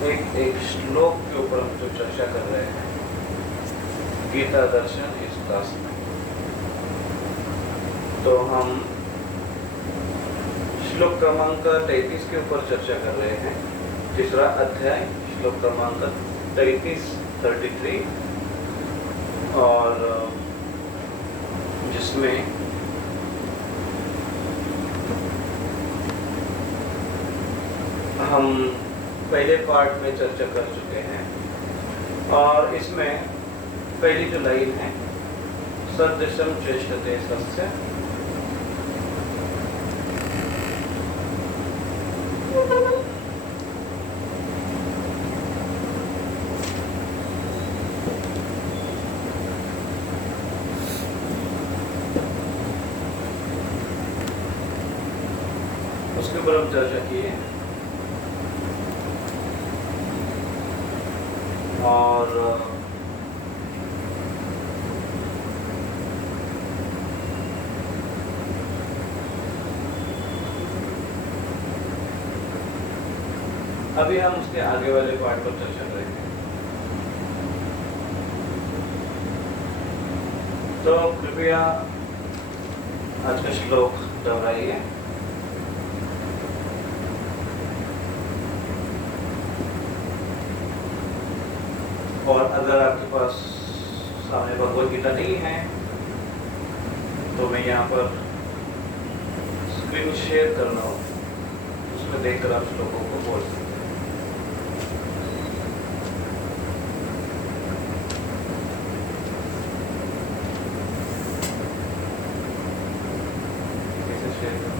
एक श्लोक के ऊपर हम जो चर्चा कर रहे हैं गीता दर्शन इस क्लास में, तो हम श्लोक क्रमांक 33 के ऊपर चर्चा कर रहे हैं। तीसरा अध्याय श्लोक क्रमांक 33 और जिसमें हम पहले पार्ट में चर्चा कर चुके हैं और इसमें पहली जो लाइन है सदृशम चेष्टते सस्य, उसके ऊपर हम चर्चा किए और अभी हम उसके आगे वाले पार्ट पर चर्चा करेंगे। तो कृपया आज का श्लोक दोहराइए। और अगर आपके पास सामने भगवद गीता नहीं है तो मैं यहाँ पर स्क्रीन शेयर कर रहा हूँ, उसमें देखकर आप श्लोकों को बोल सकते हैं। कैसे शेयर करें?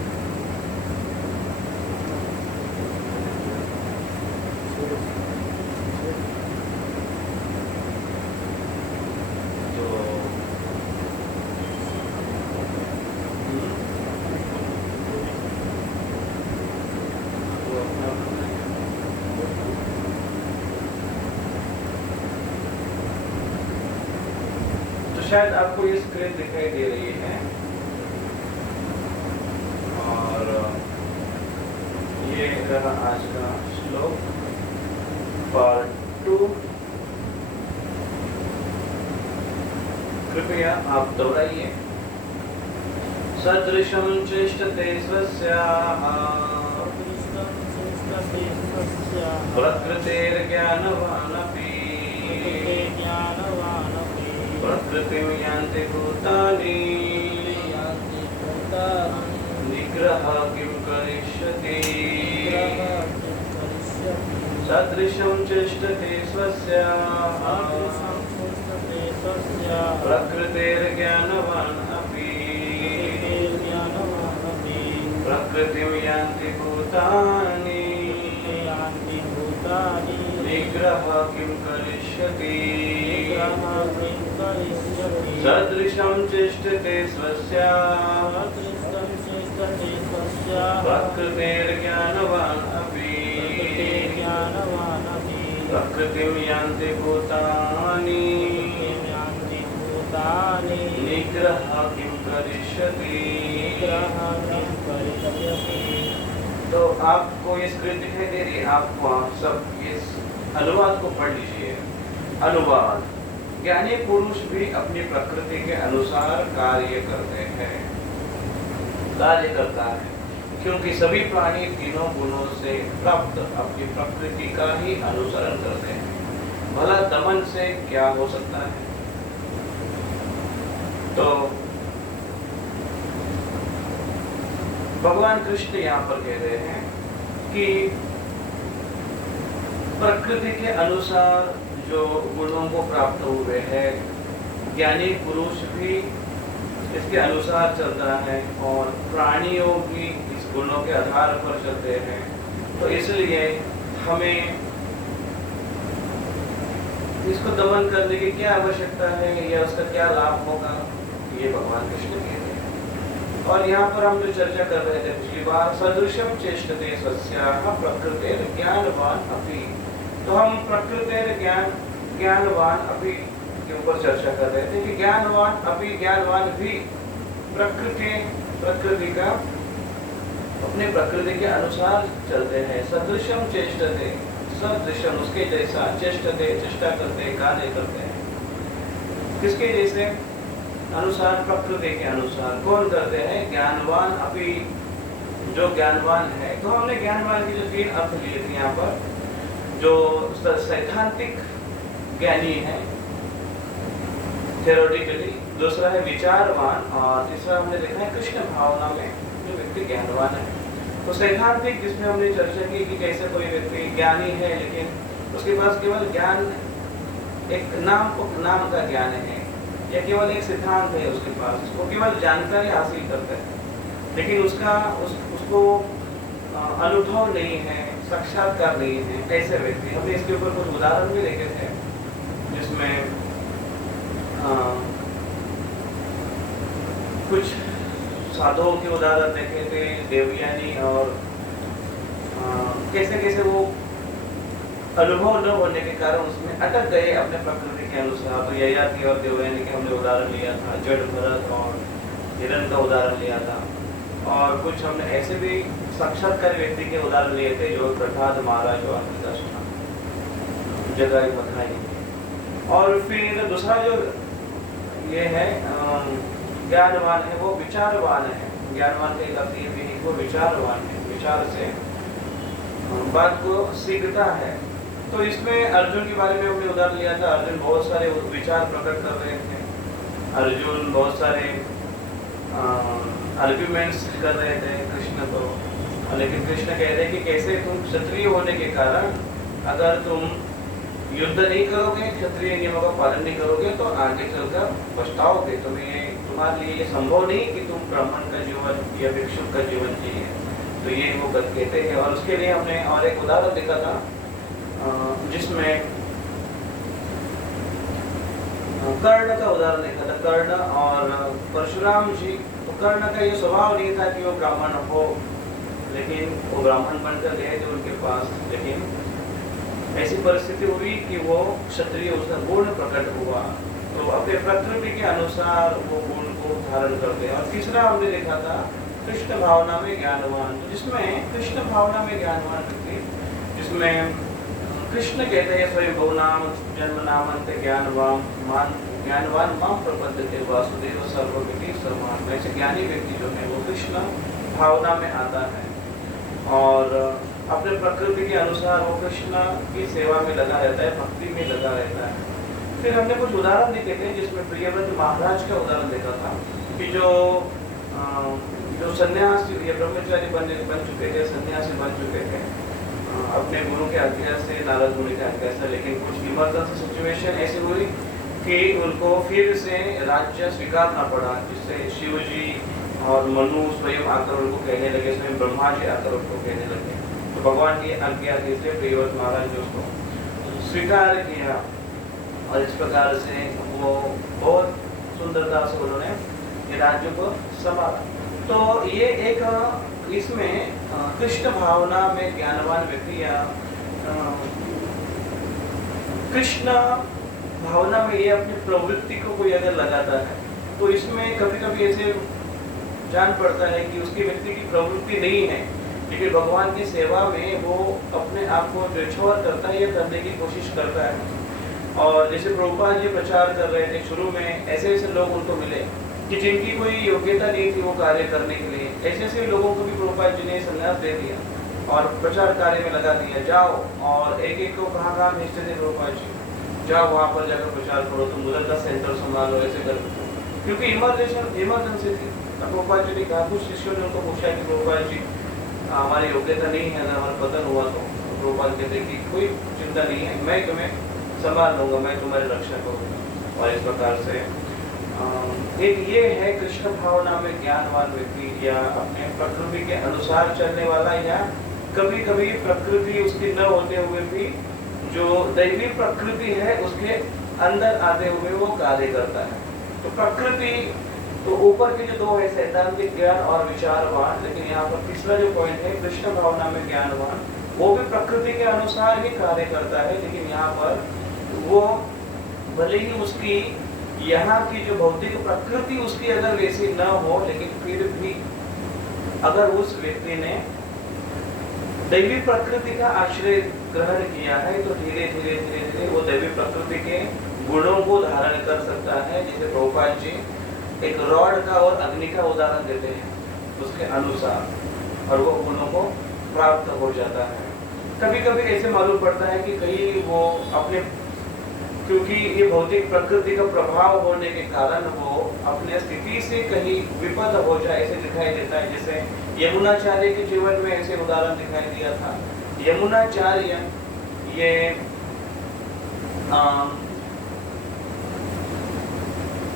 शायद आपको ये स्क्रीन दिखाई दे रही है और ये रहा आज का श्लोक पार्ट 2। कृपया आप दोहराइए। सदृशं चेष्टते स्वस्याः प्रकृतेर्ज्ञानवानपि प्रकृतिं यान्ति भूतानि निग्रह किं करिष्यति। सदृशं चेष्टते स्वस्याः प्रकृतेर्ज्ञानवान् अपि प्रकृतिं यान्ति भूतानि निग्रह किं करिष्यति। सदृशं चेष्टते स्वस्याः प्रकृतेर्ज्ञानवान् अपि प्रकृतिं यान्ति भूतानि निग्रह किं करिष्यति। तो आपको ये स्क्रीन दिखाई दे रही है, आप वहाँ सब इस अनुवाद को पढ़ लीजिए। अनुवाद: ज्ञानी पुरुष भी अपनी प्रकृति के अनुसार कार्य करता है क्योंकि सभी प्राणी तीनों गुणों से प्राप्त अपनी प्रकृति का ही अनुसरण करते हैं। भला दमन से क्या हो सकता है? तो भगवान कृष्ण यहाँ पर कह रहे हैं कि प्रकृति के अनुसार जो गुणों को प्राप्त हुए हैं, ज्ञानी पुरुष भी इसके अनुसार चलता है और प्राणियों भी इस गुणों के आधार पर चलते हैं। तो इसलिए हमें इसको दमन करने की क्या आवश्यकता है या उसका क्या लाभ होगा, ये भगवान कृष्ण कहते हैं। और यहाँ पर हम जो चर्चा कर रहे थे पिछली बार, सदृशम चेष्टते स्वस्याः प्रकृतेर्ज्ञानवान् अपि, तो हम ज्ञानवान अपि के ऊपर चर्चा कर रहे थे कि ज्ञानवान भी प्रकृति का अपने प्रकृति के अनुसार चलते हैं। सदृशम चेष्टते सदृशम उसके जैसा चेष्टा करते कार्य करते हैं। किसके जैसे? अनुसार प्रकृति के अनुसार। कौन करते हैं? ज्ञानवान अपि, जो ज्ञानवान है। तो हमने ज्ञानवान के जो 3 अर्थ लिए थे यहाँ पर, जो सैद्धांतिक ज्ञानी है थियोरेटिकली, दूसरा है विचारवान, और तीसरा हमने देखा है कृष्ण भावना में जो व्यक्ति ज्ञानवान है। तो सैद्धांतिक, जिसमें हमने चर्चा की कि कैसे कोई व्यक्ति ज्ञानी है लेकिन उसके पास केवल ज्ञान, एक नाम का ज्ञान है, या केवल एक सिद्धांत है उसके पास, उसको केवल जानकारी हासिल करता है लेकिन उसको अनुभव नहीं है, साक्षात्कार नहीं है, ऐसे व्यक्ति। हमने इसके ऊपर कुछ उदाहरण भी देखे थे, जिसमें कुछ साधुओं के उदाहरण देखे थे, देवयानी, और कैसे कैसे वो अनुभव न होने के कारण उसमें अटक गए अपने प्रकृति के अनुसार। तो ययाति और देवयानी के हमने उदाहरण लिया था, जड़ भरत और हिरण का उदाहरण लिया था, और कुछ हमने ऐसे भी साक्षात्कार व्यक्ति के उदाहरण लिए थे, जो प्रहलाद महाराज और जगाई बधाई। और फिर दूसरा जो ये है ज्ञानवान है, वो विचारवान है। ज्ञानवान का एक अर्थ ये भी है, वो विचारवान है, विचार से बात को सीखता है। तो इसमें अर्जुन के बारे में हमने उदाहरण लिया था। अर्जुन बहुत सारे विचार प्रकट कर रहे थे, अर्जुन बहुत सारे आर्ग्यूमेंट्स कर रहे थे कृष्ण को, लेकिन कृष्ण कह रहे कि कैसे तुम क्षत्रिय होने के कारण अगर तुम युद्ध नहीं करोगे, क्षत्रिय नियमों का पालन नहीं करोगे, तो आगे चलकर पछताओगे। तुम्हारे लिए ये संभव नहीं कि तुम ब्राह्मण का जीवन या भिक्षुक का जीवन जिए। तो ये वो कहते हैं। और उसके लिए हमने और एक उदाहरण देखा था, जिसमें कर्ण का उदाहरण देखा था। कर्ण और परशुराम जी। तो कर्ण का ये स्वभाव नहीं था कि वो ब्राह्मण हो, लेकिन वो ब्राह्मण बनकर गए थे उनके पास, लेकिन ऐसी परिस्थिति हुई कि वो क्षत्रिय, उसका गुण प्रकट हुआ। तो अपने प्रकृति के अनुसार वो गुण को धारण करते हैं। और तीसरा हमने देखा था कृष्ण भावना में ज्ञानवान, जिसमें कृष्ण भावना में ज्ञानवान व्यक्ति, जिसमें कृष्ण कहते हैं स्वयं बहुनाम जन्म नामंत ज्ञानवान माम प्रपद्यते वासुदेव सर्वमिति सर्वात्मा। ऐसे ज्ञानी व्यक्ति जो है वो कृष्ण भावना में आता है और अपने प्रकृति के अनुसार वो कृष्ण की सेवा में लगा रहता है, भक्ति में लगा रहता है। फिर हमने कुछ उदाहरण देखे थे, जिसमें प्रियव्रत महाराज का उदाहरण देखा था कि जो सन्यासी या ब्रह्मचारी बन चुके थे, सन्यासी बन चुके थे अपने गुरु के आज्ञा से, नारद मुनि के आज्ञा से, लेकिन कुछ इमरजेंसी सिचुएशन ऐसी हुई कि उनको फिर से राज्य स्वीकारना पड़ा, जिससे शिव जी और मनु स्वयं आकर उनको कहने लगे, स्वयं ब्रह्मा जी आकर उनको कहने लगे। तो भगवान की आज्ञा से प्रियव्रत महाराज ने उसको स्वीकार किया और इस प्रकार से वो बहुत सुंदरता से उन्होंने ये राज्य को संभाला। तो ये एक इसमें कृष्ण भावना में ज्ञानवान व्यक्ति या कृष्ण भावना में ये अपनी प्रवृत्ति को कोई अगर लगाता है, तो इसमें कभी कभी ऐसे जान पड़ता है कि उसकी व्यक्ति की प्रवृत्ति नहीं है, लेकिन भगवान की सेवा में वो अपने आप को निछोड़ करता है या करने की कोशिश करता है। और जैसे प्रभुपाद जी प्रचार कर रहे थे, शुरू में ऐसे ऐसे लोग उनको मिले कि जिनकी कोई योग्यता नहीं थी वो कार्य करने के लिए। ऐसे ऐसे लोगों को भी प्रभुपाद जी ने संन्यास दे दिया और प्रचार कार्य में लगा दिया, जाओ, और एक एक को कहाँ कहाँ भेजते थे प्रभुपाद जी, जाओ वहाँ पर जाकर प्रचार करो, तुम उधर का सेंटर संभालो, ऐसे कर, क्योंकि इमरजेंसी थी। प्रभुपाद जी ने कहा, कुछ शिष्यों ने उनको पूछा कि प्रभुपाद जी हमारी योग्यता नहीं है, अगर हमारा पतन हुआ तो प्रभुपाद कहते कि कोई चिंता नहीं है, मैं तुम्हें संभाल लूंगा, मैं तुम्हारी रक्षा करूँगा। और इस प्रकार से एक ये है कृष्ण भावना में ज्ञानवान व्यक्ति, या अपने प्रकृति के अनुसार चलने वाला, या कभी कभी प्रकृति उसकी न होते हुए भी जो दैवी प्रकृति है उसके अंदर आते हुए वो कार्य करता है। तो प्रकृति तो ऊपर के जो दो है, सैद्धांतिक ज्ञान और विचारवान, लेकिन यहाँ पर तीसरा जो पॉइंट है कृष्ण भावना में ज्ञानवान, वो भी प्रकृति के अनुसार ही कार्य करता है, लेकिन यहाँ पर वो भले ही उसकी यहाँ की जो भौतिक प्रकृति उसकी अगर वैसी न हो, लेकिन फिर भी अगर उस व्यक्ति ने दैवी प्रकृति का आश्रय ग्रहण किया है तो धीरे धीरे धीरे धीरे वो दैवी प्रकृति के गुणों को धारण कर सकता है। जैसे प्रभुपाद जी एक रॉड का और अग्नि का उदाहरण देते हैं, उसके अनुसार और वो गुणों को प्राप्त हो जाता है। कभी कभी ऐसे मालूम पड़ता है कि कहीं वो अपने, क्योंकि ये भौतिक प्रकृति का प्रभाव होने के कारण वो अपने स्थिति से कहीं विपद हो जाए, ऐसे दिखाई देता है। जैसे यमुनाचार्य के जीवन में ऐसे उदाहरण दिखाई दिया था। यमुनाचार्य ये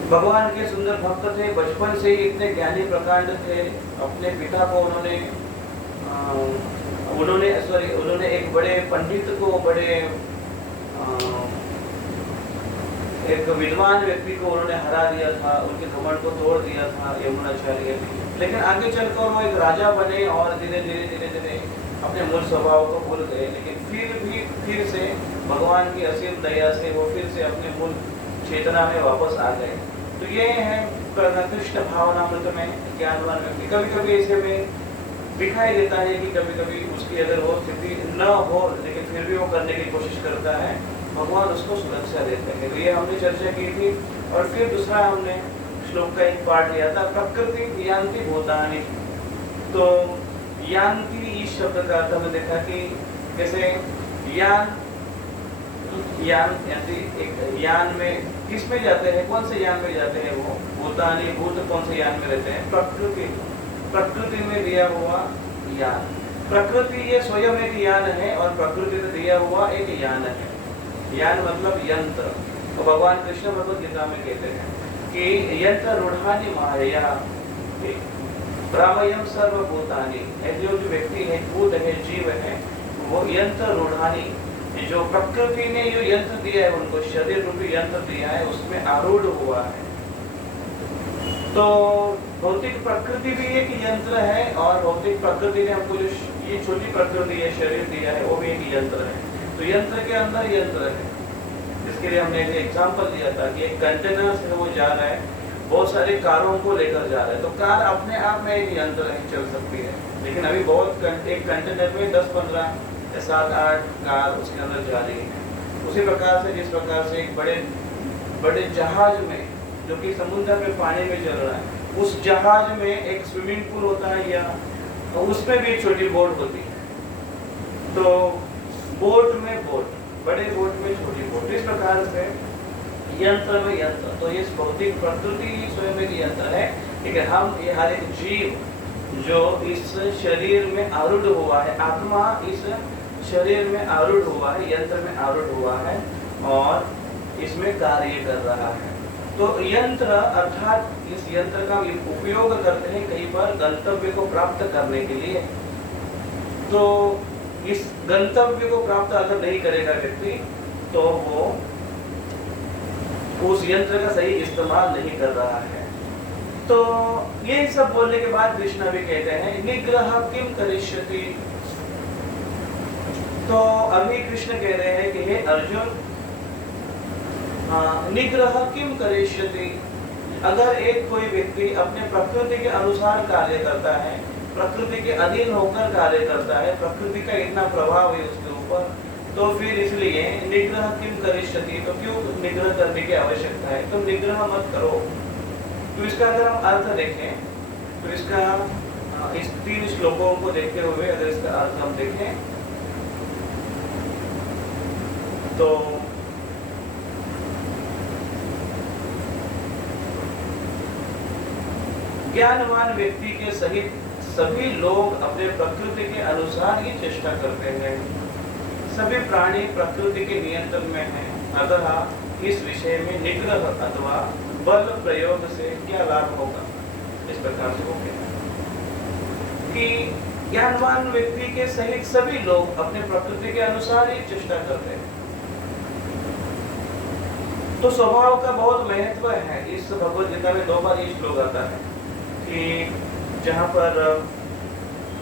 भगवान के सुंदर भक्त थे, बचपन से ही इतने ज्ञानी प्रकांड थे। अपने पिता को उन्होंने एक बड़े पंडित को, बड़े एक विद्वान व्यक्ति को उन्होंने हरा दिया था, उनके घमंड को तोड़ दिया था यमुनाचार्य। लेकिन आगे चलकर वो एक राजा बने और धीरे धीरे अपने मूल स्वभाव को भूल गए। लेकिन फिर से भगवान की असीम दया से वो फिर से अपने मूल चेतना में वापस आ गए। तो ये है कृष्ण भावनामृत में ज्ञानवान व्यक्ति। कभी कभी ऐसे में दिखाई देता है कि कभी कभी उसकी अगर वो स्थिति न हो, लेकिन फिर भी वो करने की कोशिश करता है, भगवान उसको सुरक्षा देते हैं। तो ये हमने चर्चा की थी। और फिर दूसरा हमने श्लोक का एक पाठ लिया था, प्रकृति यान्ति भूतानि। तो यान्ति इस शब्द का अर्थ हमने देखा कि जैसे यान में किस में जाते हैं, कौन से यान में जाते हैं वो भूतानि, भूत कौन से यान में रहते हैं, प्रकृति में दिया हुआ यान। प्रकृति ये स्वयं एक यान है और प्रकृति में दिया हुआ एक यान है। यान मतलब यंत्र। तो भगवान कृष्ण भगवद गीता में कहते हैं कि यंत्र रूढ़ानि माया प्रामयम सर्वभूतानि। जो व्यक्ति है, भूत है, जीव है, वो यंत्र रूढ़ानि, जो प्रकृति ने जो यंत्र दिया है, उनको शरीर रूपी यंत्र दिया है, उसमें आरूढ़ हुआ है। तो भौतिक प्रकृति भी एक यंत्र है और भौतिक प्रकृति ने हमको जो ये छोटी प्रकृति है, शरीर दिया है, वो भी एक यंत्र है। तो यंत्र के अंदर यंत्र है। इसके लिए हमने एक एग्जाम्पल दिया था कि एक कंटेनर से वो जा रहा है, बहुत सारे कारों को लेकर जा रहा है। तो कार अपने आप में एक यंत्र है, चल सकती है। लेकिन अभी एक कंटेनर में 10-15 या 7-8 कार उसके अंदर जा रही है। उसी प्रकार से जिस प्रकार से एक बड़े जहाज में, जो कि समुद्र में पानी में चल रहा है, उस जहाज में एक स्विमिंग पूल होता है या उसमें भी एक छोटी बोट होती है। तो बोट में बोट, बड़े बोट में छोटी बोट, इस प्रकार से यंत्र में यंत्र। तो इस भौतिक प्रकृति स्वयं एक यंत्र है। लेकिन हम ये हर एक जीव जो इस शरीर में आरूढ़ हुआ है, आत्मा इस शरीर में आरूढ़ हुआ है, यंत्र में आरूढ़ हुआ है और इसमें कार्य कर रहा है। तो यंत्र अर्थात इस यंत्र का उपयोग करते हैं कहीं पर गंतव्य को प्राप्त करने के लिए। तो इस गंतव्य को प्राप्त अगर नहीं करेगा व्यक्ति, तो वो उस यंत्र का सही इस्तेमाल नहीं कर रहा है। तो ये सब बोलने के बाद कृष्ण भी कहते हैं निग्रह किम करिष्यति। तो अभी कृष्ण कह रहे हैं कि हे अर्जुन, निग्रह किम करिष्यति। अगर एक कोई व्यक्ति अपने प्रकृति के अनुसार कार्य करता है, प्रकृति के अधीन होकर कार्य करता है, प्रकृति का इतना प्रभाव है उसके ऊपर, तो फिर इसलिए निग्रह किम करिष्यति, तो क्यों निग्रह करने की आवश्यकता है? तुम निग्रह मत करो। तो इसका अगर हम अर्थ देखें, तो इसका इस 3 श्लोकों को देखते हुए अगर इसका अर्थ हम देखें तो ज्ञानवान व्यक्ति के सहित सभी लोग अपने प्रकृति के अनुसार ही चेष्टा करते हैं। सभी प्राणी प्रकृति के नियंत्रण में हैं। अतः इस विषय में निग्रह अथवा बल प्रयोग से क्या लाभ होगा? इस प्रकार से वो कहते हैं कि ज्ञानवान व्यक्ति के सहित सभी लोग अपने प्रकृति के अनुसार ही चेष्टा करते हैं। तो स्वभाव का बहुत महत्व है। इस भगवद गीता में 2 बार ये श्लोक आता है कि जहाँ पर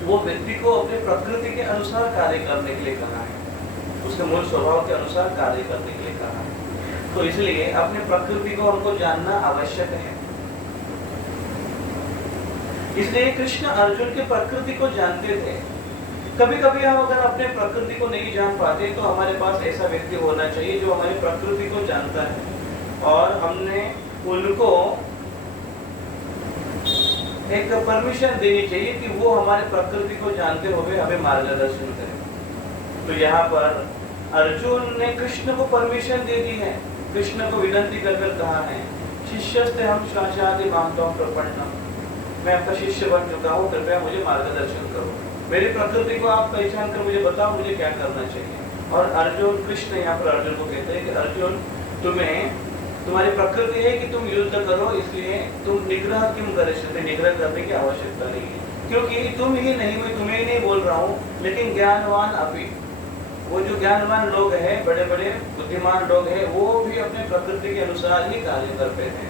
वो व्यक्ति को अपने प्रकृति के अनुसार कार्य करने के लिए कहा है, उसके मूल स्वभाव के अनुसार कार्य करने के लिए कहा है। तो इसलिए अपने प्रकृति को हमको जानना आवश्यक है। इसलिए कृष्ण अर्जुन के प्रकृति को जानते थे। कभी कभी हम अगर अपने प्रकृति को नहीं जान पाते तो हमारे पास ऐसा व्यक्ति होना चाहिए जो हमारी प्रकृति को जानता है और हमने उनको एक परमिशन देनी चाहिए कि वो हमारे प्रकृति को जानते हुए हमें मार्गदर्शन करें। तो यहाँ पर अर्जुन ने कृष्ण को परमिशन दे दी है, कृष्ण को विनती कर कहा है, शिष्यस्ते हम शाचादि मामता प्रपन्नम, मैं आपका शिष्य बन चुका हूँ, कृपया मुझे मार्गदर्शन करो, मेरी प्रकृति को आप पहचान कर मुझे बताओ मुझे क्या करना चाहिए। और अर्जुन, कृष्ण यहाँ पर अर्जुन को कहते हैं कि अर्जुन तुम्हारी प्रकृति है कि तुम युद्ध करो, इसलिए तुम निग्रह क्यों करे, निग्रह करने की आवश्यकता नहीं है, क्योंकि तुम ही नहीं, मैं तुम्हें ही नहीं बोल रहा हूँ, लेकिन ज्ञानवान अभी, वो जो ज्ञानवान लोग हैं, बड़े बड़े बुद्धिमान लोग हैं, वो भी अपने प्रकृति के अनुसार ही कार्य करते हैं।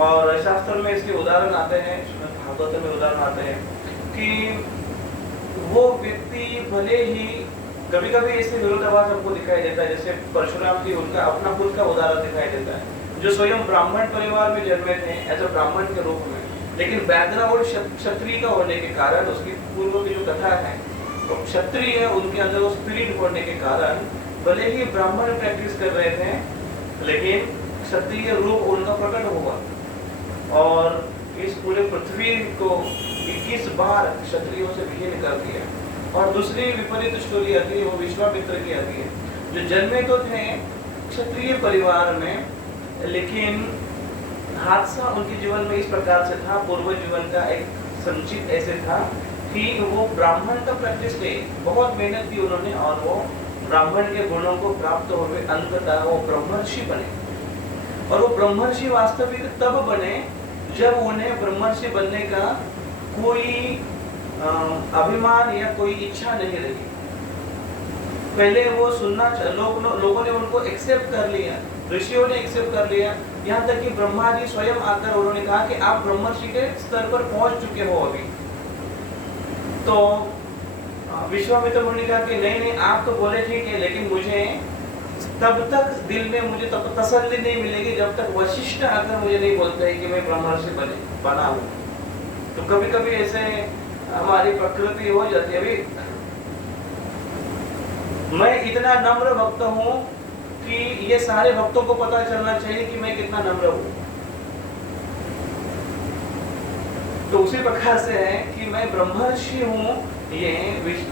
और शास्त्र में इसके उदाहरण आते हैं, भागवत में उदाहरण आते हैं कि वो व्यक्ति भले ही कभी कभी ऐसे विरोधाभास हमको दिखाई देता है, जैसे परशुराम जी, उनका अपना खुद का उदाहरण दिखाई देता है, जो स्वयं ब्राह्मण परिवार में जन्मे थे एज अ ब्राह्मण के रूप में, लेकिन बैकग्राउंड क्षत्रिय का होने के कारण, उसकी पूर्व की जो कथा है तो क्षत्रिय है, उनके अंदर वो स्पिरिट होने के कारण भले ही ब्राह्मण प्रैक्टिस कर रहे थे, लेकिन क्षत्रिय रूप उनका प्रकट हुआ और इस पूरे पृथ्वी को 21 बार क्षत्रियों से विहीन कर दिया। और दूसरी विपरीत स्टोरी आती है, वो विश्वामित्र की आती है, जो जन्मे तो थे क्षत्रिय परिवार में, लेकिन हादसा उनके जीवन में इस प्रकार से था, पूर्व जीवन का एक संचित ऐसे था कि वो ब्राह्मण का प्रैक्टिस थे, बहुत मेहनत की उन्होंने और वो ब्राह्मण के गुणों को प्राप्त हुए, अंततः वो ब्रह्मर्षि बने। और वो ब्रह्मर्षि वास्तविक तब बने जब उन्हें ब्रह्मर्षि बनने का कोई अभिमान या कोई इच्छा नहीं रही। पहले वो सुनना, लोगों ने उनको एक्सेप्ट कर लिया, ऋषियों ने एक्सेप्ट कर लिया, यहाँ तक कि ब्रह्मा जी स्वयं आकर उन्होंने कहा कि आप ब्रह्मर्षि के स्तर पर पहुंच चुके हो अभी। तो विश्वामित्र मुनि ने कहा कि नहीं, आप तो बोले ठीक है, लेकिन मुझे तब तक दिल में मुझे तब तसल्ली नहीं मिलेगी जब तक वशिष्ठ आकर मुझे नहीं बोलते हैं कि मैं ब्रह्मर्षि बना हूँ। तो कभी कभी ऐसे हमारी प्रकृति हो जाती है। अभी मैं इतना नम्र भक्त हूँ कि ये सारे भक्तों को पता चलना चाहिए कि मैं कितना नम्र हूँ। तो उसी प्रकार से है कि मैं ब्रह्मर्षि हूँ, ये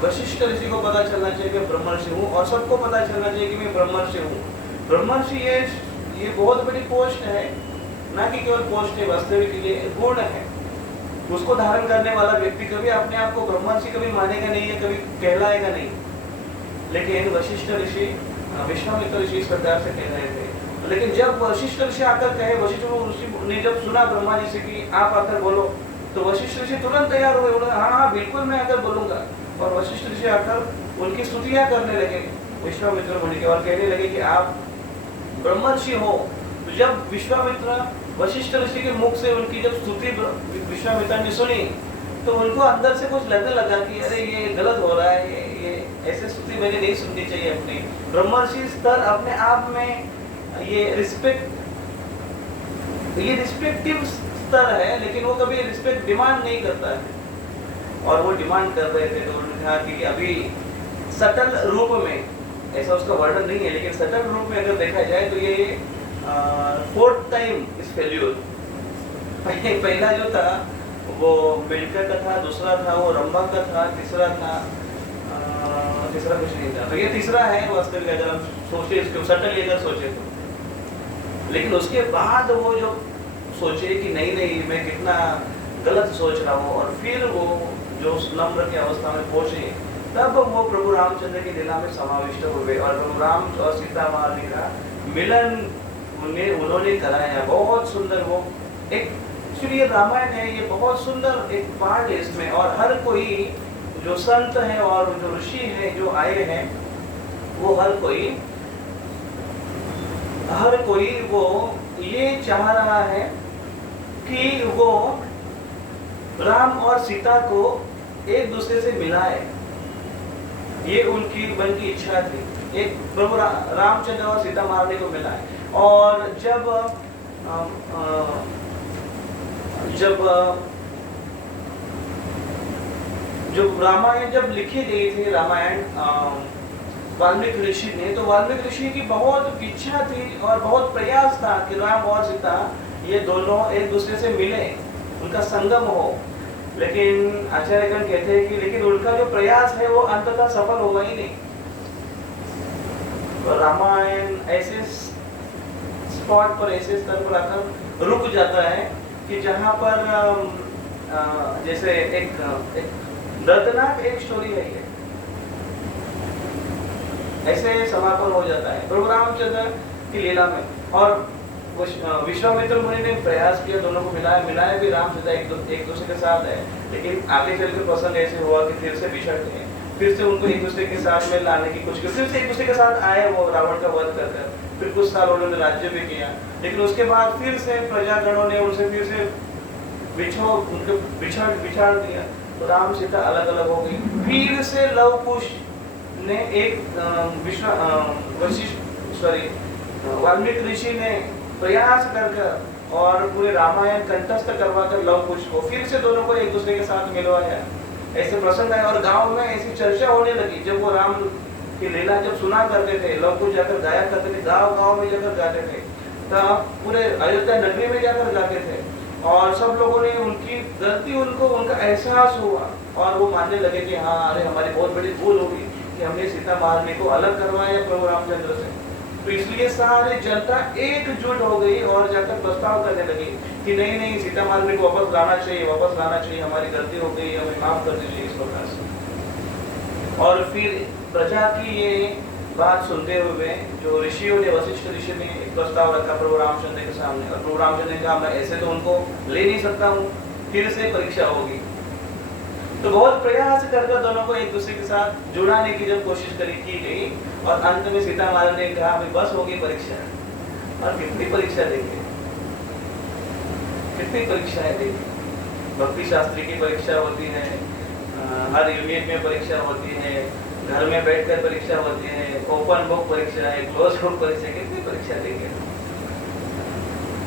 वशिष्ठ ऋषि को पता चलना चाहिए कि ब्रह्मर्षि हूँ, और सबको पता चलना चाहिए कि मैं ब्रह्मर्षि हूँ। ब्रह्मर्षि ये बहुत बड़ी पोस्ट है, ना कि केवल पोस्ट है, वास्तविक ये गुण है। उसको धारण करने वाला व्यक्ति कभी अपने आप को ब्रह्मर्षि कभी मानेगा नहीं है, कभी कहलाएगा नहीं। लेकिन वशिष्ठ ऋषि, विश्वामित्र ऋषि इस प्रकार से कह रहे थे। लेकिन जब वशिष्ठ ऋषि आकर कहे, वशिष्ठ ऋषि ने जब सुना ब्रह्मा जी से कि आप आकर बोलो, तो वशिष्ठ ऋषि तुरंत तैयार हुए, बोले हाँ बिल्कुल मैं आकर बोलूंगा। और वशिष्ठ ऋषि आकर उनकी स्तुतियां करने लगे विश्वामित्र मुनि के, और कहने लगे कि आप ब्रह्मर्षि हो। तो जब विश्वामित्र वशिष्ठ ऋषि के मुख से उनकी जब स्तुति विश्वामित्र ने सुनी, तो उनको अंदर से कुछ लगने लगा कि अरे ये गलत हो रहा है, ये ऐसे स्तुति मैंने नहीं सुननी चाहिए अपनी। ब्रह्मर्षि स्तर अपने आप में ये रिस्पेक्टिव स्तर है, लेकिन वो कभी रिस्पेक्ट डिमांड नहीं करता है। और वो डिमांड कर रहे थे, तो उन्होंने कहा कि अभी सटल रूप में, ऐसा उसका वर्णन नहीं है, लेकिन सटल रूप में अगर देखा जाए तो ये 4th टाइम इस फेल्यूर। पहला जो था वो मेनका का था, दूसरा था वो रंभा का था, तीसरा कुछ नहीं था। तो ये तीसरा है वास्तविक, अगर हम सोचे इसको सटल अगर सोचे तो। लेकिन उसके बाद वो जो सोचे कि नहीं मैं कितना गलत सोच रहा हूँ, और फिर वो जो नम्र की अवस्था में पहुंचे, तब वो प्रभु रामचंद्र की लीला में समाविष्ट हुए और प्रभु राम और सीता माता का मिलन उन्होंने कराया। बहुत सुंदर वो एक एक्चुअली रामायण है, ये बहुत सुंदर एक पार्ट है इसमें। और हर कोई जो संत है और जो ऋषि है जो आए हैं, वो हर कोई वो ये चाह रहा है कि वो राम और सीता को एक दूसरे से मिलाए। ये उनकी मन की इच्छा थी, एक प्रभु रामचंद्र और सीता मारने को मिलाए। और जो रामायण जब लिखी गई थी, रामायण वाल्मीकि ऋषि ने, तो वाल्मीकि ऋषि की बहुत इच्छा थी और बहुत प्रयास था कि राम और सीता ये दोनों एक दूसरे से मिले, उनका संगम हो। लेकिन आचार्यगण कहते हैं कि लेकिन उनका जो प्रयास है वो अंततः सफल होगा ही नहीं। तो रामायण ऐसे स्पॉट पर, ऐसे स्तर पर आकर रुक जाता है कि जहाँ पर जैसे एक दर्दनाक एक स्टोरी है ये, ऐसे समापन हो जाता है प्रभु रामचंद्र की लीला में। और विश्वामित्र मुनि ने प्रयास किया, दोनों को मिलाया भी, राम सीता एक दूसरे के साथ है, लेकिन आगे चलकर प्रसंग ऐसे हुआ कि फिर से बिछड़ गए, फिर से उनको एक दूसरे के साथ में लाने की कोशिश की, फिर से एक दूसरे के साथ आए वो रावण का वध कर, फिर कुछ साल उन्होंने राज्य भी किया, लेकिन उसके बाद फिर से प्रजागणों ने उनसे फिर से बिछाड़ दिया, तो राम सीता अलग अलग हो गई। फिर से लव कुश ने एक वाल्मीकि ऋषि ने प्रयास कर और पूरे रामायण कंठस्थ करवाकर लव कुश को फिर से दोनों को एक दूसरे के साथ मिलवाया। ऐसे प्रसंग आए और गांव में ऐसी चर्चा होने लगी, जब वो राम की लीला जब सुना करते थे, लव कुश जाकर गाया करते थे, गांव में जाकर गाते थे, तब पूरे अयोध्या नगरी में जाकर गाते थे और सब लोगों ने उनकी गलती, उनका एहसास हुआ और वो मानने लगे कि हाँ, अरे हमारी बहुत बड़ी भूल होगी कि हमने सीता महारानी को अलग करवाया प्रभु रामचंद्र से। तो इसलिए सारी जनता एकजुट हो गई और जाकर प्रस्ताव करने लगी कि नहीं, सीता महारानी को वापस लाना चाहिए, हमारी गलती हो गई, हमें माफ कर दीजिए, इस प्रकार से। और फिर प्रजा की ये बात सुनते हुए जो ऋषियों ने, वशिष्ठ ऋषि ने एक प्रस्ताव रखा प्रभु रामचंद्र के सामने, और प्रभु रामचंद्र ने कहा मैं ऐसे तो उनको ले नहीं सकता हूँ, फिर से परीक्षा होगी। तो बहुत प्रयास कर दोनों को एक दूसरे के साथ जुड़ाने की जब कोशिश की गई और अंत में सीता महारानी ने कहा भाई बस होगी परीक्षा, और कितनी परीक्षा देंगे, कितनी परीक्षाएं देंगे। भक्ति शास्त्री की परीक्षा होती है, हर यूनिट में परीक्षा होती है, घर में बैठकर परीक्षा होती है, ओपन बुक परीक्षा है, क्लोज बुक परीक्षा, कितनी परीक्षा देंगे।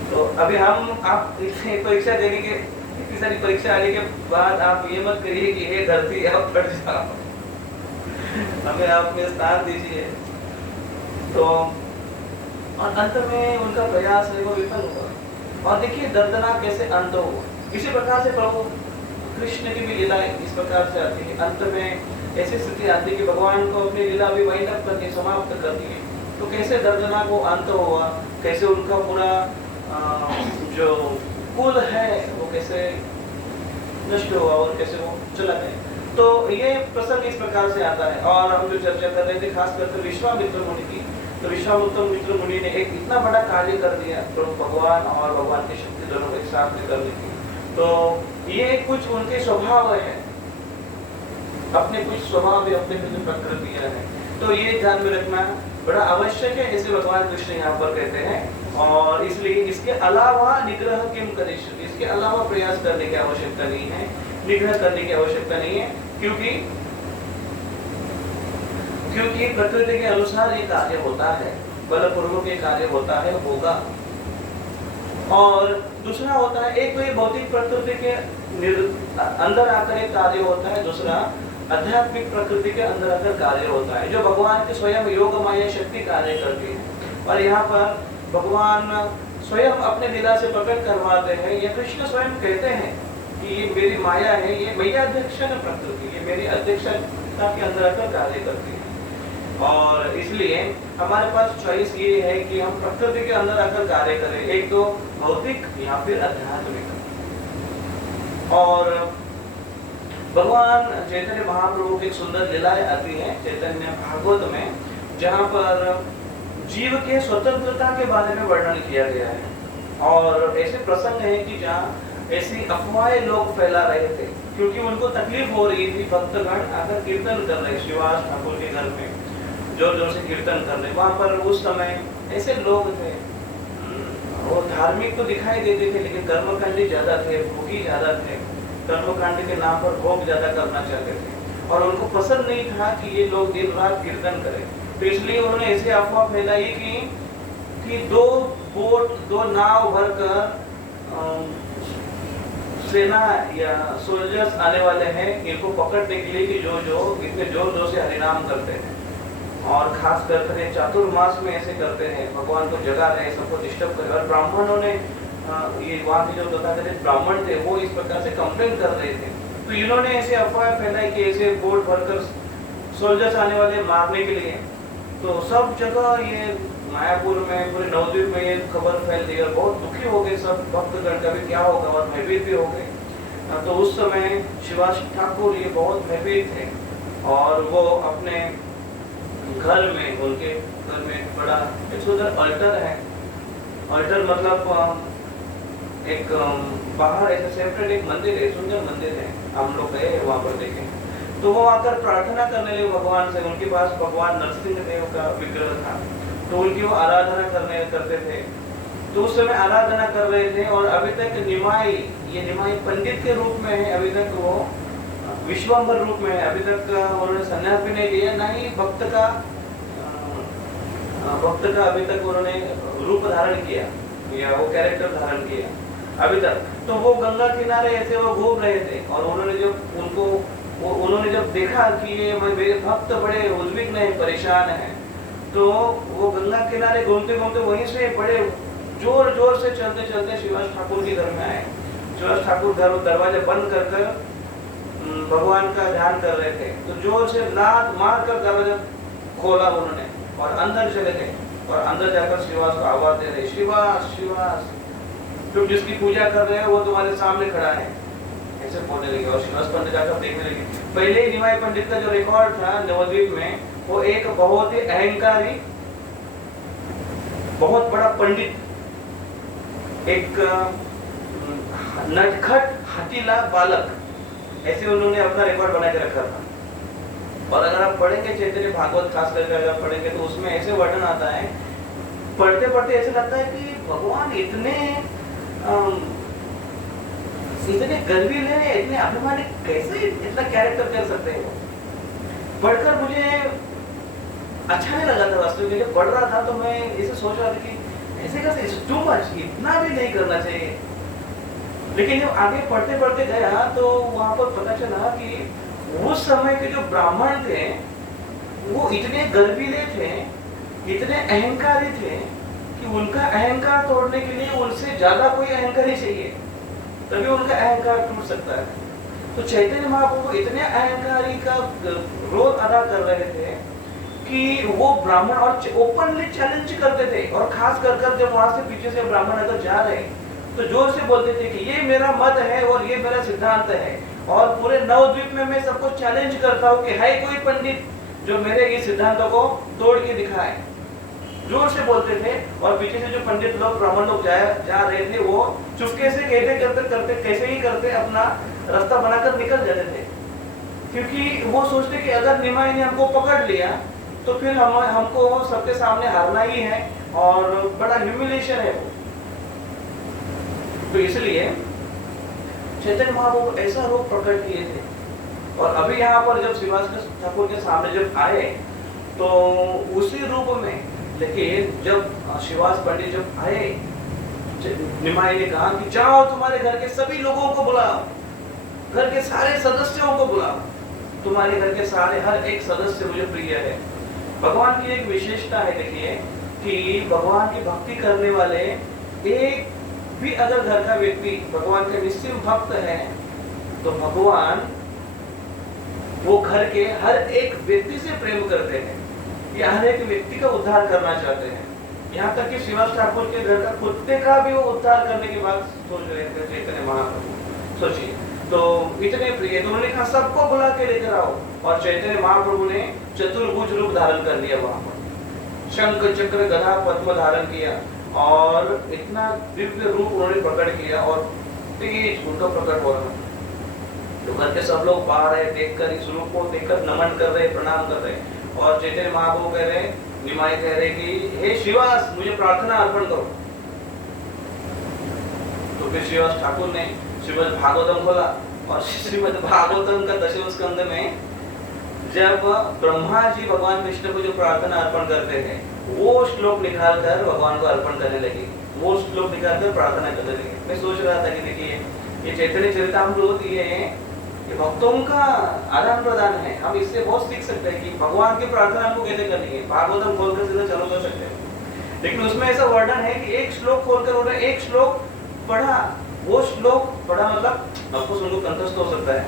तो अभी आप परीक्षा देने के, इतनी सारी परीक्षा आने के बाद आप ये मत करिए कि हे धरती आप फट जाओ, हमें आप में स्थान दीजिए। तो और अंत में उनका प्रयास है वो विफल हुआ। और देखिए दर्दनाक कैसे अंत हुआ। इसी प्रकार से प्रभु कृष्ण की भी लीलाएं इस प्रकार से आती है, अंत में ऐसी स्थिति आती है कि भगवान को अपनी लीला भी वाइंड अप करनी, समाप्त करनी है। तो कैसे दर्दनाक वो अंत हुआ, कैसे उनका पूरा जो कुल है वो कैसे नष्ट हुआ और कैसे वो चला गया। तो ये प्रसंग इस प्रकार से आता है। और हम जो चर्चा कर रहे थे खास करके विश्वामित्र मुनि की, तो विश्वामित्र मुनि ने एक इतना बड़ा कार्य कर दिया, तो भगवान और भगवान की शक्ति दोनों को एक साथ में करने की। तो ये कुछ उनके स्वभाव है, अपने कुछ स्वभाव है, अपने कुछ प्रकृतियां हैं, तो ये ध्यान में रखना बड़ा आवश्यक है, जैसे भगवान कृष्ण यहाँ पर कहते हैं। और इसलिए इसके अलावा निग्रह किम करिष्, इसके अलावा प्रयास करने की आवश्यकता नहीं है, निग्रह करने की आवश्यकता नहीं है, क्योंकि प्रकृति के अनुसार ये कार्य होता है, बलपूर्वक ये कार्य होता है, होगा। और दूसरा होता है, एक तो ये भौतिक प्रकृति के अंदर आकर एक कार्य होता है, दूसरा आध्यात्मिक प्रकृति के अंदर आकर कार्य होता है, जो भगवान के स्वयं योग माया शक्ति कार्य करती है। और यहाँ पर भगवान स्वयं अपने लीला से प्रकट करवाते हैं, या कृष्ण स्वयं कहते हैं कि ये मेरी माया है, ये मैया अध्यक्षण प्रकृति, ये मेरी अध्यक्षता के अंदर आकर कार्य करती है। और इसलिए हमारे पास चॉइस ये है कि हम प्रकृति के अंदर आकर कार्य करें, एक तो भौतिक या फिर आध्यात्मिक। और भगवान चैतन्य महाप्रभु की सुंदर लीलाएं आती हैं चैतन्य भागवत में, जहाँ पर जीव के स्वतंत्रता के बारे में वर्णन किया गया है। और ऐसे प्रसंग है कि जहाँ ऐसी अफवाहें लोग फैला रहे थे, क्योंकि उनको तकलीफ हो रही थी, भक्तगण आकर कीर्तन कर रहे, श्रीवास ठाकुर के घर में जोर जोर से कीर्तन कर रहे। वहाँ पर उस समय ऐसे लोग थे, वो धार्मिक तो दिखाई देते थे, लेकिन कर्मकांडी ज्यादा थे, भोगी ज्यादा थे, कर्मकांड के नाम पर भोग ज्यादा करना चाहते थे, और उनको पसंद नहीं था कि ये लोग दिन रात कीर्तन करें। तो इसलिए उन्होंने ऐसी अफवाह फैलाई कि दो नाव भरकर सेना या सोल्जर्स आने वाले हैं इनको पकड़ने के लिए कि जो जो इतने जोर जोर से हरिनाम करते हैं और खास करके चातुर्मास में ऐसे करते हैं, भगवान को जगा रहे, सबको डिस्टर्ब कर रहे। और ब्राह्मणों ने ये वहाँ के जो तथाकथित ब्राह्मण थे वो इस प्रकार से कंप्लेन कर रहे थे, तो इन्होंने ऐसे अफवाह फैलाई कि ऐसे बोट भरकर सोल्जर्स आने वाले मारने के लिए। तो सब जगह ये मायापुर में, पूरे नवद्वीप में ये खबर फैल गई और बहुत दुखी हो गए सब भक्तगण, कभी क्या होगा, और भयभीत भी हो गए। तो उस समय शिवाजी ठाकुर ये बहुत भयभीत थे और वो अपने घर में, उनके घर में एक बड़ा एक सुंदर अल्टर है। अल्टर मतलब एक बाहर ऐसे सेपरेट एक मंदिर है, सुंदर मंदिर है, हम लोग गए वहाँ पर देखे। तो वो आकर प्रार्थना करने लगे भगवान से। उनके पास भगवान नरसिंह देव का विग्रह था, तो उनकी वो आराधना करते थे। तो उस समय आराधना कर रहे थे और अभी तक निमाई, ये निमाई पंडित के रूप में है, अभी तक वो विश्वम्भर रूप में है, अभी तक उन्होंने संन्यास भी नहीं लिया, ना ही भक्त का अभी तक उन्होंने रूप धारण किया या वो कैरेक्टर धारण किया अभी तक। तो वो गंगा किनारे ऐसे वो घूम रहे थे और उन्होंने जब देखा कि ये मेरे भक्त बड़े उद्विग्न है, परेशान है, तो वो गंगा किनारे घूमते घूमते वहीं से बड़े जोर जोर से चलते चलते शिवाजी ठाकुर के घर में आए। शिवाजी ठाकुर दरवाजा बंद कर भगवान का ध्यान कर रहे थे, तो जोर से लात मार कर दरवाजा खोला उन्होंने और अंदर चले गए और अंदर जाकर शिवास को आवाज दे रहे, शिवास शिवास, तुम जिसकी पूजा कर रहे हो वो तुम्हारे सामने खड़ा है, ऐसे बोलने लगे। और शिवास पंडित जाकर देखने लगे। पहले ही निमाई पंडित का जो रिकॉर्ड था नवद्वीप में, वो एक बहुत ही अहंकारी, बहुत बड़ा पंडित, एक नटखट हठीला बालक, ऐसे उन्होंने अपना रिकॉर्ड बना के रखा था। और अगर आप पढ़ेंगे चैतन्य भागवत खास करके अगर पढ़ेंगे तो उसमें ऐसे वर्णन आता है, पढ़ते पढ़ते ऐसे लगता है कि भगवान इतने गर्वीले, इतने अभिमानी, कैसे इतना कैरेक्टर कर सकते हैं। पढ़कर मुझे अच्छा नहीं लगा था वास्तव में। जब पढ़ रहा था तो मैं इसे सोच रहा था कि ऐसे कैसे, टू मच, इतना भी नहीं करना चाहिए। लेकिन जब आगे पढ़ते पढ़ते गया तो वहां पर पता चला कि उस समय के जो ब्राह्मण थे वो इतने गर्वीले थे, इतने अहंकारी थे कि उनका अहंकार तोड़ने के लिए उनसे ज्यादा कोई अहंकारी चाहिए, तभी उनका अहंकार टूट सकता है। तो चैतन्य महाप्रभु इतने अहंकारी का रोल अदा कर रहे थे कि वो ब्राह्मण और ओपनली चैलेंज करते थे। और खास कर जब वहां से पीछे से ब्राह्मण अगर जा रहे तो जोर से बोलते थे कि ये मेरा मत है और ये मेरा सिद्धांत है, और पूरे नवद्वीप में मैं सबको चैलेंज करता हूँ कि है कोई पंडित जो मेरे ये सिद्धांतों को तोड़ के दिखाए। जोर से बोलते थे और पीछे से जो पंडित लोग, ब्राह्मण लोग जा रहे थे, वो चुपके से करते कैसे ही करते अपना रास्ता बनाकर निकल जाते थे, क्योंकि वो सोचते कि अगर निमाई ने हमको पकड़ लिया तो फिर हमको सबके सामने हारना ही है और बड़ा ह्यूमिलेशन है वो। तो इसलिए चैतन्य महाप्रभु ऐसा रूप प्रकट किए थे। और अभी यहाँ पर जब शिवाजी ठाकुर के सामने जब आए तो उसी रूप में, लेकिन जब शिवास पंडित जब आए, निमाई ने कहा कि जाओ तुम्हारे घर के सभी लोगों को बुलाओ, घर के सारे सदस्यों को बुलाओ, तुम्हारे घर के सारे हर एक सदस्य मुझे प्रिय है। भगवान की एक विशेषता है, देखिए कि भगवान की भक्ति करने वाले एक भी अगर घर का व्यक्ति भगवान के निश्चित भक्त है तो भगवान वो घर के हर एक व्यक्ति से प्रेम करते हैं, या हर एक व्यक्ति का उद्धार करना चाहते हैं। यहाँ तक कि शिवाजी ठाकुर के घर का कुत्ते का भी वो उद्धार करने की बात सोच रहे थे चैतन्य महाप्रभु। सोचिए, तो इतने प्रिय, तो उन्होंने कहा सबको बुला के लेकर आओ। और चैतन्य महाप्रभु ने चतुर्भुज रूप धारण कर लिया, वहां पर शंख चक्र गदा पद्म धारण किया और इतना दिव्य रूप उन्होंने प्रकट किया और तेज उनका प्रकट हो रहा। तो घर के सब लोग बाहर है, देखकर इस रूप को देखकर नमन कर रहे, प्रणाम कर रहे। और चैतन्य महाप्रभु कह रहे, निमाई कह रहे कि हे शिवास, मुझे प्रार्थना अर्पण करो। तो फिर शिवास ठाकुर ने श्रीमद् भागवतम खोला और श्रीमद् भागवतम का 10वें स्कंद में जब ब्रह्मा जी भगवान कृष्ण को जो प्रार्थना अर्पण करते थे वो श्लोक निकालकर भगवान को अर्पण करने लगे, वो श्लोक निकालकर प्रार्थना करने लगे। मैं सोच रहा था कि देखिए ये चैतन्य चरितामृत ये भक्तों का आदान प्रदान है। हम इससे बहुत सीख सकते हैं कि भगवान की प्रार्थना हमको कैसे करनी है। भागवतम खोलकर सीधा चालू कर सकते हैं, लेकिन उसमें ऐसा वर्णन है कि एक श्लोक खोलकर उन्होंने एक श्लोक पढ़ा, वो श्लोक पढ़ा मतलब आपको सुनकर कंठस्थ हो सकता है,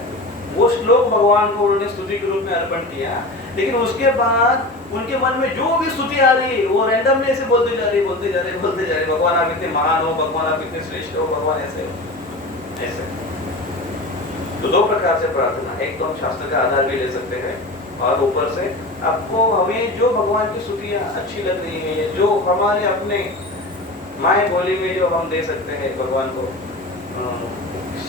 वो श्लोक भगवान को उन्होंने स्तुति के रूप में अर्पण किया, लेकिन उसके बाद उनके मन में जो भी स्तुति आ रही है वो रैंडमली ऐसे बोलते जा रहे, भगवान आप इतने महान हो, भगवान आप इतने श्रेष्ठ हो, भगवान ऐसे हो, ऐसे। तो दो प्रकार से प्रार्थना, एक तो हम शास्त्र का आधार भी ले सकते हैं, और ऊपर से आपको हमें जो भगवान की स्तुतियां अच्छी लग रही है, जो हमारे अपने माय बोली में जो हम दे सकते हैं भगवान को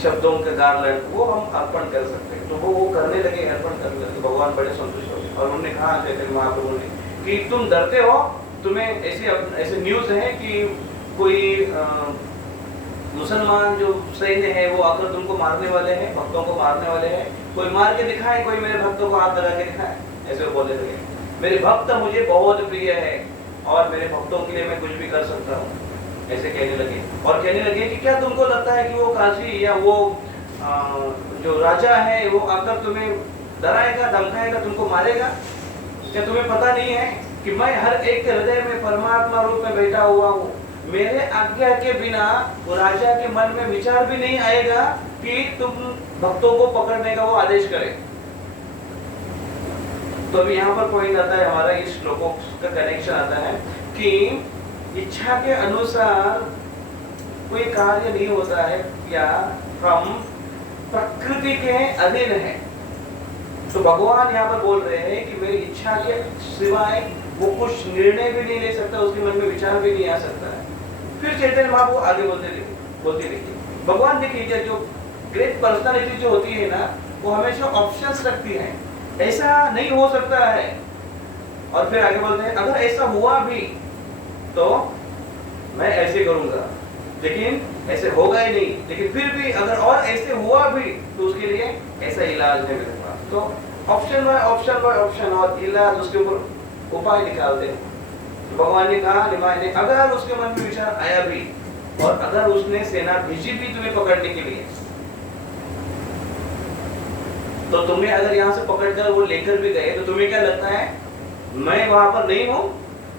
शब्दों के गार्लैंड, वो हम अर्पण कर सकते हैं। तो वो करने लगे, अर्पण करने लगे, तो भगवान बड़े संतुष्ट हो गए। और उन्होंने कहा चैतन्य महाप्रभु ने कि तुम डरते हो, तुम्हें ऐसे न्यूज है कि कोई मुसलमान जो सैन्य है वो आकर तुमको मारने वाले हैं, भक्तों को मारने वाले हैं, कोई मार के दिखाए, कोई मेरे भक्तों को हाथ लगा के दिखाए, ऐसे वो बोलने लगे। मेरे भक्त मुझे बहुत प्रिय है और मेरे भक्तों के लिए मैं कुछ भी कर सकता हूँ, ऐसे कहने लगे। और कहने लगे कि क्या तुमको लगता है कि वो काशी या वो जो राजा है वो आकर तुम्हें डराएगा, धमकाएगा, तुमको मारेगा? क्या तुम्हें पता नहीं है कि मैं हर एक के हृदय में परमात्मा रूप में बैठा हुआ हूँ, मेरे आज्ञा के बिना वो राजा के मन में विचार भी नहीं आएगा कि तुम भक्तों को पकड़ने का वो आदेश करे। तो अभी यहाँ पर पॉइंट आता है हमारा, इस श्लोकों का कनेक्शन आता है कि इच्छा के अनुसार कोई कार्य नहीं होता है, या हम प्रकृति के अधीन है। तो भगवान यहाँ पर बोल रहे हैं कि मेरी इच्छा के सिवाय वो कुछ निर्णय भी नहीं ले सकता, उसके मन में विचार भी नहीं आ सकता है। फिर चैतन्य महाप्रभु आगे बोलते देखिए, भगवान देखिए जो ग्रेट पर्सनालिटी जो होती है ना, वो हमेशा ऑप्शंस रखती है, ऐसा नहीं हो सकता है। और फिर आगे बोलते हैं अगर ऐसा हुआ भी तो मैं ऐसे करूंगा, लेकिन ऐसे होगा ही नहीं, लेकिन फिर भी अगर और ऐसे हुआ भी तो उसके लिए ऐसा इलाज है मेरे पास। तो ऑप्शन बाय ऑप्शन और इलाज, उसके ऊपर उपाय निकालते हैं। तो भगवान ने कहा ने अगर उसके मन में विचार आया भी और अगर उसने सेना भेजी भी तुम्हें पकड़ने के लिए, तो तुम्हें अगर यहाँ से पकड़कर वो लेकर भी गए तो तुम्हें क्या लगता है मैं वहां पर नहीं हूं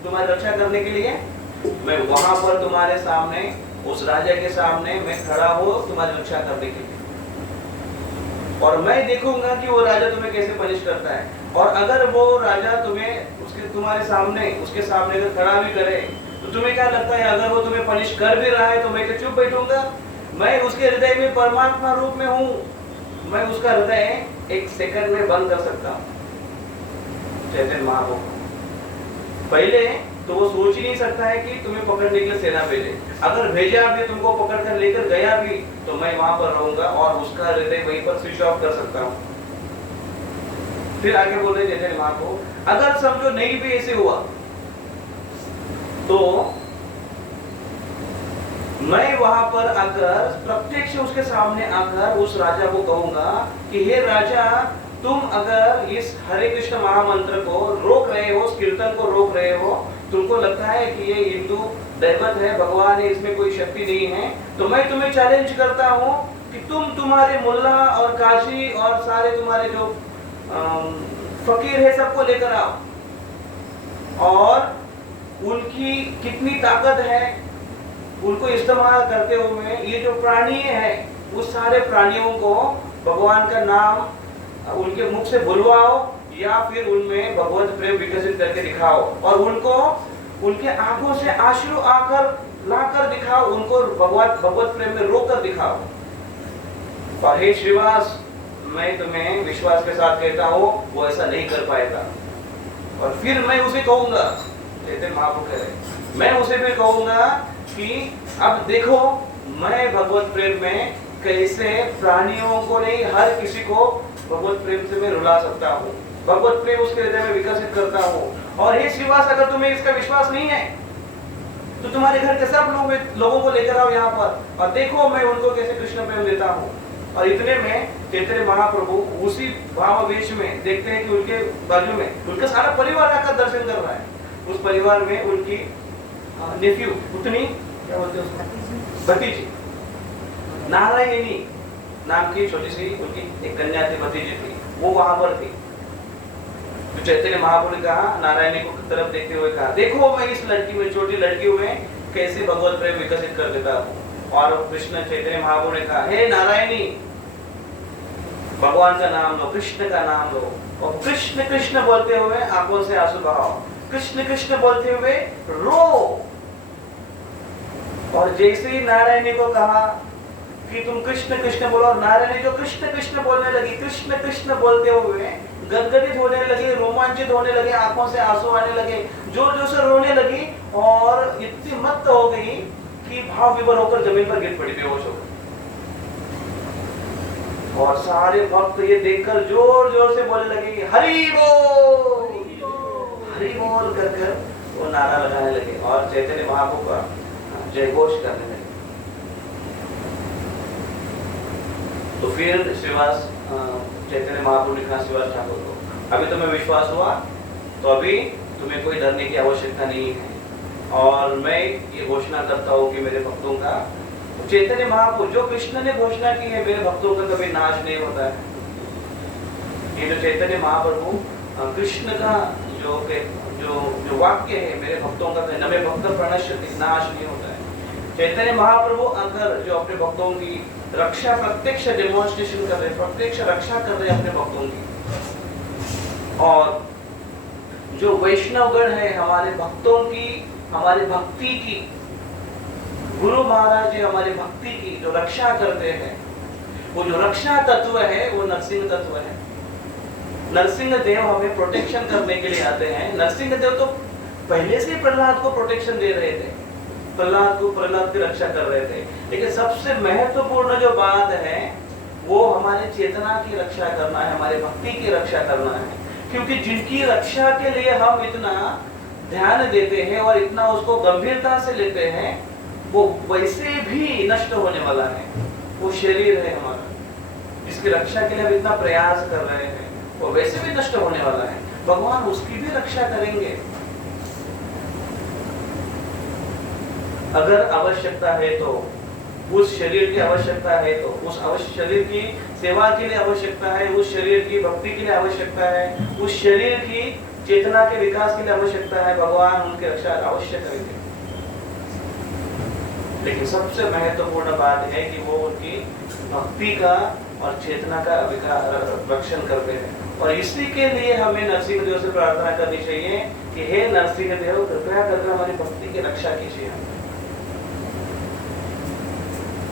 तुम्हारी रक्षा करने के लिए? मैं वहां पर तुम्हारे सामने, उस राजा के सामने मैं खड़ा हूं तुम्हारी रक्षा करने के लिए, और मैं देखूंगा कि वो राजा तुम्हें कैसे पनिश करता है। और अगर वो राजा तुम्हें तुम्हारे सामने, उसके सामने अगर खड़ा भी करे तो तुम्हें क्या लगता है अगर वो तुम्हें पनिश कर भी रहा है तो मैं क्या चुप बैठूंगा? मैं उसके हृदय में परमात्मा रूप में हूँ, मैं उसका हृदय एक सेकंड में बंद कर सकता हूँ। चैतन्य महाप्रभु पहले तो वो सोच ही नहीं सकता है कि तुम्हें पकड़ने के लिए सेना भेजे, अगर भेजा भी, तुमको पकड़ कर लेकर गया भी, तो मैं वहां पर रहूंगा और उसका हृदय वहीं पर स्विच ऑफ कर सकता हूँ। फिर आगे बोल रहे चैतन्य महाप्रभु अगर समझो नहीं भी ऐसे हुआ तो मैं वहां पर आकर प्रत्यक्ष उसके सामने आकर उस राजा को कहूंगा कि हे राजा, तुम अगर इस हरे कृष्ण महामंत्र को रोक रहे हो, इस कीर्तन को रोक रहे हो, तुमको लगता है कि ये हिंदू दैवत है, भगवान है, इसमें कोई शक्ति नहीं है, तो मैं तुम्हें चैलेंज करता हूँ कि तुम तुम्हारे मुल्ला और काशी और सारे तुम्हारे जो फकीर है सबको लेकर आओ और उनकी कितनी ताकत है उनको इस्तेमाल करते हुए ये जो प्राणी है उस सारे प्राणियों को भगवान का नाम उनके मुख से बुलवाओ या फिर उनमें भगवत प्रेम विकसित करके दिखाओ और उनको उनके आंखों से आंसू आकर लाकर दिखाओ, उनको भगवत प्रेम में रोकर दिखाओ। और हे श्रीवास, मैं तुम्हें विश्वास के साथ कहता हूँ वो ऐसा नहीं कर पाएगा। और फिर मैं उसे कहूंगा, चैतन्य महाप्रभु कह रहे, मैं उसे भी कहूंगा कि अब देखो मैं भगवत प्रेम में कैसे प्राणियों को नहीं हर किसी को भगवत प्रेम से मैं रुला सकता हूँ, भगवत प्रेम उसके हृदय में विकसित करता हूँ। और हे श्रीवास, अगर तुम्हें इसका विश्वास नहीं है तो तुम्हारे घर के सब लोगों को लेकर आओ यहाँ पर और देखो मैं उनको कैसे कृष्ण प्रेम देता हूँ। और इतने में चैतन्य महाप्रभु उसी भावावेश में देखते हैं कि उनके बाजू में उनका सारा परिवार आकर दर्शन कर रहा है। उस परिवार में उनकी नेफ्यू, पुतनी, क्या बोलते हैं उसको, भतीजी नारायणी नाम की छोटी सी उनकी एक कन्या थी, भतीजी थी, वो वहां पर थी। तो चैतन्य महाप्रभु ने कहा, नारायणी को तरफ देखते हुए कहा, देखो मैं इस लड़की में, छोटी लड़की में कैसे भगवत प्रेम विकसित कर देता हूँ। और कृष्ण चैतन्य महाप्रभु ने कहा, हे नारायणी, भगवान का नाम लो, कृष्ण का नाम लो, और कृष्ण कृष्ण बोलते हुए आंखों से आंसू बहाओ, कृष्ण कृष्ण बोलते हुए रो। और जैसे ही नारायणी को कहा कि तुम कृष्ण कृष्ण बोलो, और नारायणी जो कृष्ण कृष्ण बोलने लगी, कृष्ण कृष्ण बोलते हुए गदगदित होने लगे, रोमांचित होने लगे, आंखों से आंसू आने लगे, जोर जोर से रोने लगी, और इतनी मत्त हो गई कि भाव विभोर होकर जमीन पर गिर पड़ी, बेहोश हो गई। और सारे भक्त ये देखकर जोर जोर से बोलने लगे, हरि बोल, हरि बोल कर कर वो नारा लगाने लगे और चैतन्य महाप्रभु का जय घोष करने लगे। तो फिर श्रीवास चैतन्य महाप्रभु ने कहा श्रीवास ठाकुर को, अभी तुम्हें विश्वास हुआ तो अभी तुम्हें कोई डरने की आवश्यकता नहीं है, और मैं ये घोषणा करता हूँ कि मेरे भक्तों का, चैतन्य महाप्रभु जो कृष्ण ने घोषणा की है, मेरे भक्तों का कभी नाश नहीं होता है। ये जो चैतन्य महाप्रभु कृष्ण का जो जो जो वाक्य है, मेरे भक्तों का न मे भक्त प्रणश्यति, नाश नहीं होता है। चैतन्य महाप्रभु अगर जो अपने भक्तों की रक्षा प्रत्यक्ष डेमोन्स्ट्रेशन कर रहे, प्रत्यक्ष रक्षा कर रहे अपने भक्तों की, और जो वैष्णवगण है हमारे भक्तों की, हमारी भक्ति की, गुरु महाराज जी हमारी भक्ति की जो रक्षा करते हैं, वो जो रक्षा तत्व है वो नरसिंह तत्व है। नरसिंह देव हमें प्रोटेक्शन करने के लिए आते हैं। नरसिंह देव तो पहले से प्रहलाद को प्रोटेक्शन दे रहे थे, प्रहलाद की रक्षा कर रहे थे, लेकिन सबसे महत्वपूर्ण जो बात है वो हमारे चेतना की रक्षा करना है, हमारे भक्ति की रक्षा करना है। क्योंकि जिनकी रक्षा के लिए हम इतना ध्यान देते हैं और इतना उसको गंभीरता से लेते हैं, वो वैसे भी नष्ट होने वाला है। वो शरीर है हमारा, जिसकी रक्षा के लिए हम इतना प्रयास कर रहे हैं, वो वैसे भी नष्ट होने वाला है। भगवान उसकी भी रक्षा करेंगे। अगर आवश्यकता है तो, उस शरीर की आवश्यकता है तो, उस शरीर की सेवा के लिए आवश्यकता है, उस शरीर की भक्ति के लिए आवश्यकता है, उस शरीर की चेतना के विकास के लिए आवश्यकता है, भगवान उनकी रक्षा अवश्य करेंगे। लेकिन सबसे महत्वपूर्ण बात है कि वो उनकी भक्ति का और चेतना का रक्षण करते हैं। और इसी के लिए हमें नरसिंह देव से प्रार्थना करनी चाहिए कि हे नरसिंह देव, कृपया करके हमारी भक्ति की रक्षा कीजिए।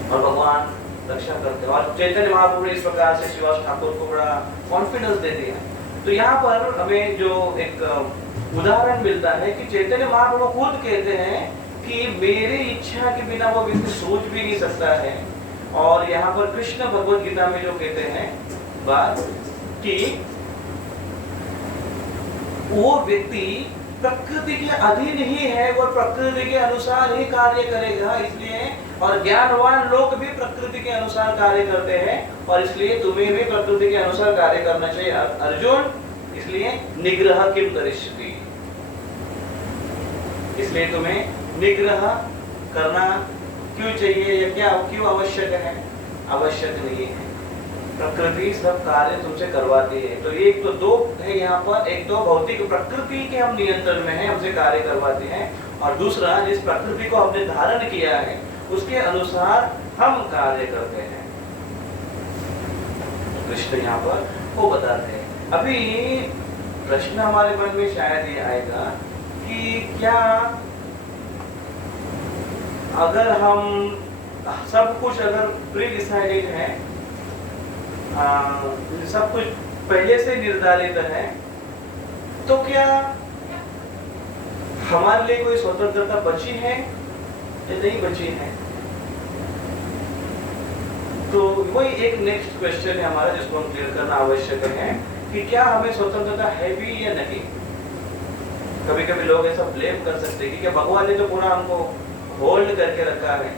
और भगवान रक्षा करते हैं। और चैतन्य महाप्रभु ने इस प्रकार से श्रीवास ठाकुर को बड़ा कॉन्फिडेंस दे दिया। तो यहाँ पर हमें जो एक उदाहरण मिलता है कि चैतन्य महाप्रभु खुद कहते हैं कि मेरी इच्छा के बिना वो व्यक्ति सोच भी नहीं सकता है। और यहाँ पर कृष्ण भगवत गीता में जो कहते हैं बात कि वो व्यक्ति प्रकृति के अधीन ही है, वो प्रकृति के अनुसार ही कार्य करेगा। इसलिए और ज्ञानवान लोग भी प्रकृति के अनुसार कार्य करते हैं, और इसलिए तुम्हें भी प्रकृति के अनुसार कार्य करना चाहिए अर्जुन। इसलिए निग्रह किम करिष्यति, इसलिए तुम्हें निग्रह करना क्यों चाहिए या क्या क्यों आवश्यक है? आवश्यक नहीं है, प्रकृति सब कार्य तुमसे करवाती है। तो एक तो दो है यहाँ पर, एक तो भौतिक प्रकृति के हम नियंत्रण में है, हमसे कार्य करवाते हैं, और दूसरा जिस प्रकृति को हमने धारण किया है उसके अनुसार हम कार्य करते हैं। कृष्ण यहाँ पर वो बताते हैं। अभी प्रश्न हमारे मन में शायद ये आएगा कि क्या अगर हम सब कुछ अगर प्री डिसाइडेड है, सब कुछ पहले से निर्धारित है, तो क्या हमारे लिए कोई स्वतंत्रता बची है या नहीं बची है? तो वही एक नेक्स्ट क्वेश्चन है हमारा, जिसको हम क्लियर करना आवश्यक है कि क्या हमें स्वतंत्रता है भी या नहीं। कभी कभी लोग ऐसा ब्लेम कर सकते हैं कि भगवान ने तो पूरा हमको होल्ड करके रखा है,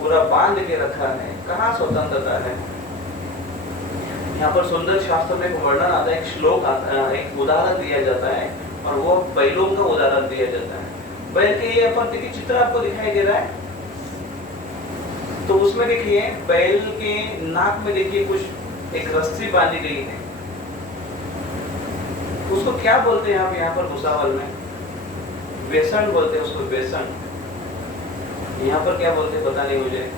पूरा बांध के रखा है, कहाँ स्वतंत्रता है। यहाँ पर सुंदर शास्त्र में एक वर्णन आता है, एक श्लोक आता है, एक उदाहरण दिया जाता है, और वो बैलों का उदाहरण दिया जाता है। बैल के ये अपन देखिए चित्र आपको दिखाई दे रहा है, तो उसमें देखिए बैल के नाक में देखिए कुछ एक रस्सी बांधी गई है, उसको क्या बोलते हैं आप यहाँ पर भुसावल में? बेसन बोलते हैं उसको, बेसन। यहाँ पर क्या बोलते हैं पता नहीं मुझे।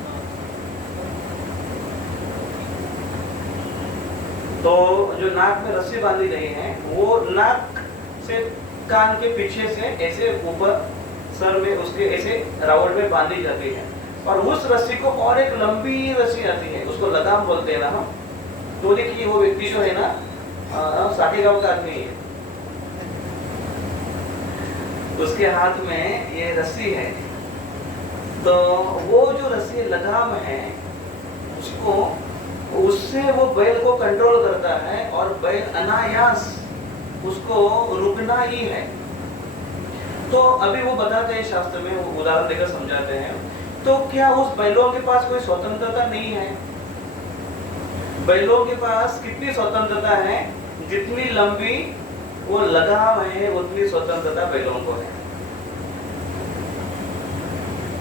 तो जो नाक में रस्सी बांधी गई है वो नाक से कान के पीछे से ऐसे ऊपर सर में उसके ऐसे राउंड में बांधी जाती है, और उस रस्सी को और एक लंबी रस्सी आती है, उसको लगाम बोलते हैं ना हम। तो देखिए वो व्यक्ति जो है ना साके गांव का आदमी है, उसके हाथ में ये रस्सी है। तो वो जो रस्सी लगाम है उसको, उससे वो बैल को कंट्रोल करता है और बैल अनायास उसको रुकना ही है। तो अभी वो बताते हैं शास्त्र में, वो उदाहरण देकर समझाते हैं। तो क्या उस बैलों के पास कोई स्वतंत्रता नहीं है? बैलों के पास कितनी स्वतंत्रता है? जितनी लंबी वो लगाम है उतनी स्वतंत्रता बैलों को है,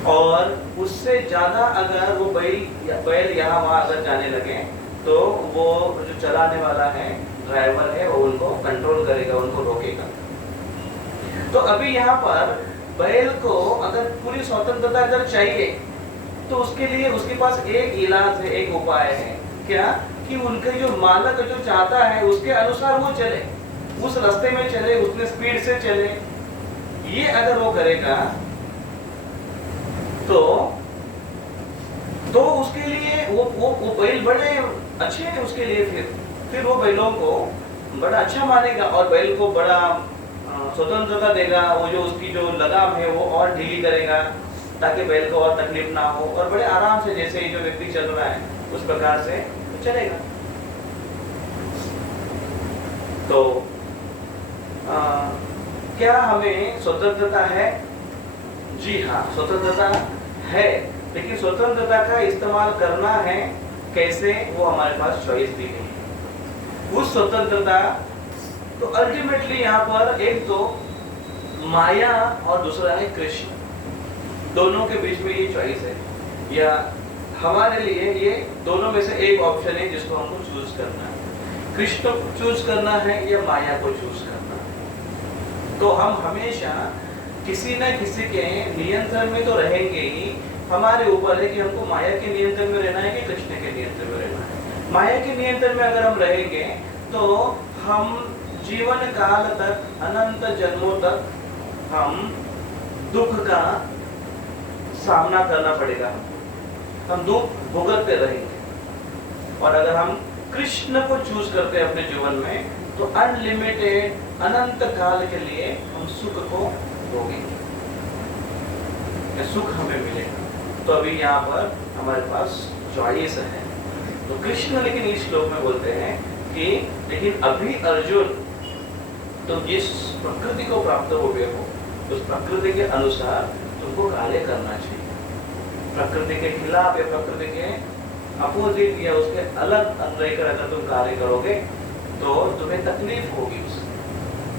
और उससे ज्यादा अगर वो बैल यहाँ वहां अगर जाने लगे तो वो जो चलाने वाला है, ड्राइवर है, वो उनको कंट्रोल करेगा, उनको रोकेगा। तो अभी यहाँ पर बैल को अगर पूरी स्वतंत्रता अगर चाहिए तो उसके लिए उसके पास एक इलाज है, एक उपाय है। क्या? कि उनके जो मालक जो चाहता है उसके अनुसार वो चले, उस रास्ते में चले, उतने स्पीड से चले। ये अगर वो करेगा तो उसके लिए वो बैल बड़े अच्छे हैं उसके लिए। फिर वो बैलों को बड़ा अच्छा मानेगा और बैल को बड़ा स्वतंत्रता देगा। वो जो उसकी जो लगाम है वो और ढीली करेगा ताकि बैल को और तकलीफ ना हो, और बड़े आराम से जैसे जो व्यक्ति चल रहा है उस प्रकार से चलेगा। तो क्या हमें स्वतंत्रता है? जी हाँ, स्वतंत्रता है, लेकिन स्वतंत्रता का इस्तेमाल करना है कैसे, वो हमारे पास चॉइस दी गई है। उस स्वतंत्रता तो अल्टीमेटली यहाँ पर एक तो माया और दूसरा है कृष्ण, दोनों के बीच में ये चॉइस है, या हमारे लिए ये दोनों में से एक ऑप्शन है जिसको हमको चूज करना है। कृष्ण को चूज करना है या माया को चूज करना है। तो हम हमेशा किसी न किसी के नियंत्रण में तो रहेंगे ही। हमारे ऊपर है कि हमको माया के नियंत्रण में रहना है कि कृष्ण के नियंत्रण में रहना है। माया के नियंत्रण में अगर हम रहेंगे तो हम जीवन काल तक, अनंत जन्मों तक हम दुख का सामना करना पड़ेगा, हम दुख भुगतते रहेंगे। और अगर हम कृष्ण को चूज करते हैं अपने जीवन में तो अनलिमिटेड, अनंत काल के लिए हम सुख को भोगेंगे, सुख हमें मिलेगा। तो अभी यहाँ पर हमारे पास चॉइस है। तो कृष्ण लेकिन इस श्लोक में बोलते हैं कि लेकिन अभी अर्जुन तुम जिस प्रकृति को प्राप्त हो गए हो उस प्रकृति के अनुसार तुमको कार्य करना चाहिए। प्रकृति के खिलाफ या प्रकृति के अपोजिट या उसके अलग रहकर अगर तुम कार्य करोगे तो तुम्हें तकलीफ होगी उससे।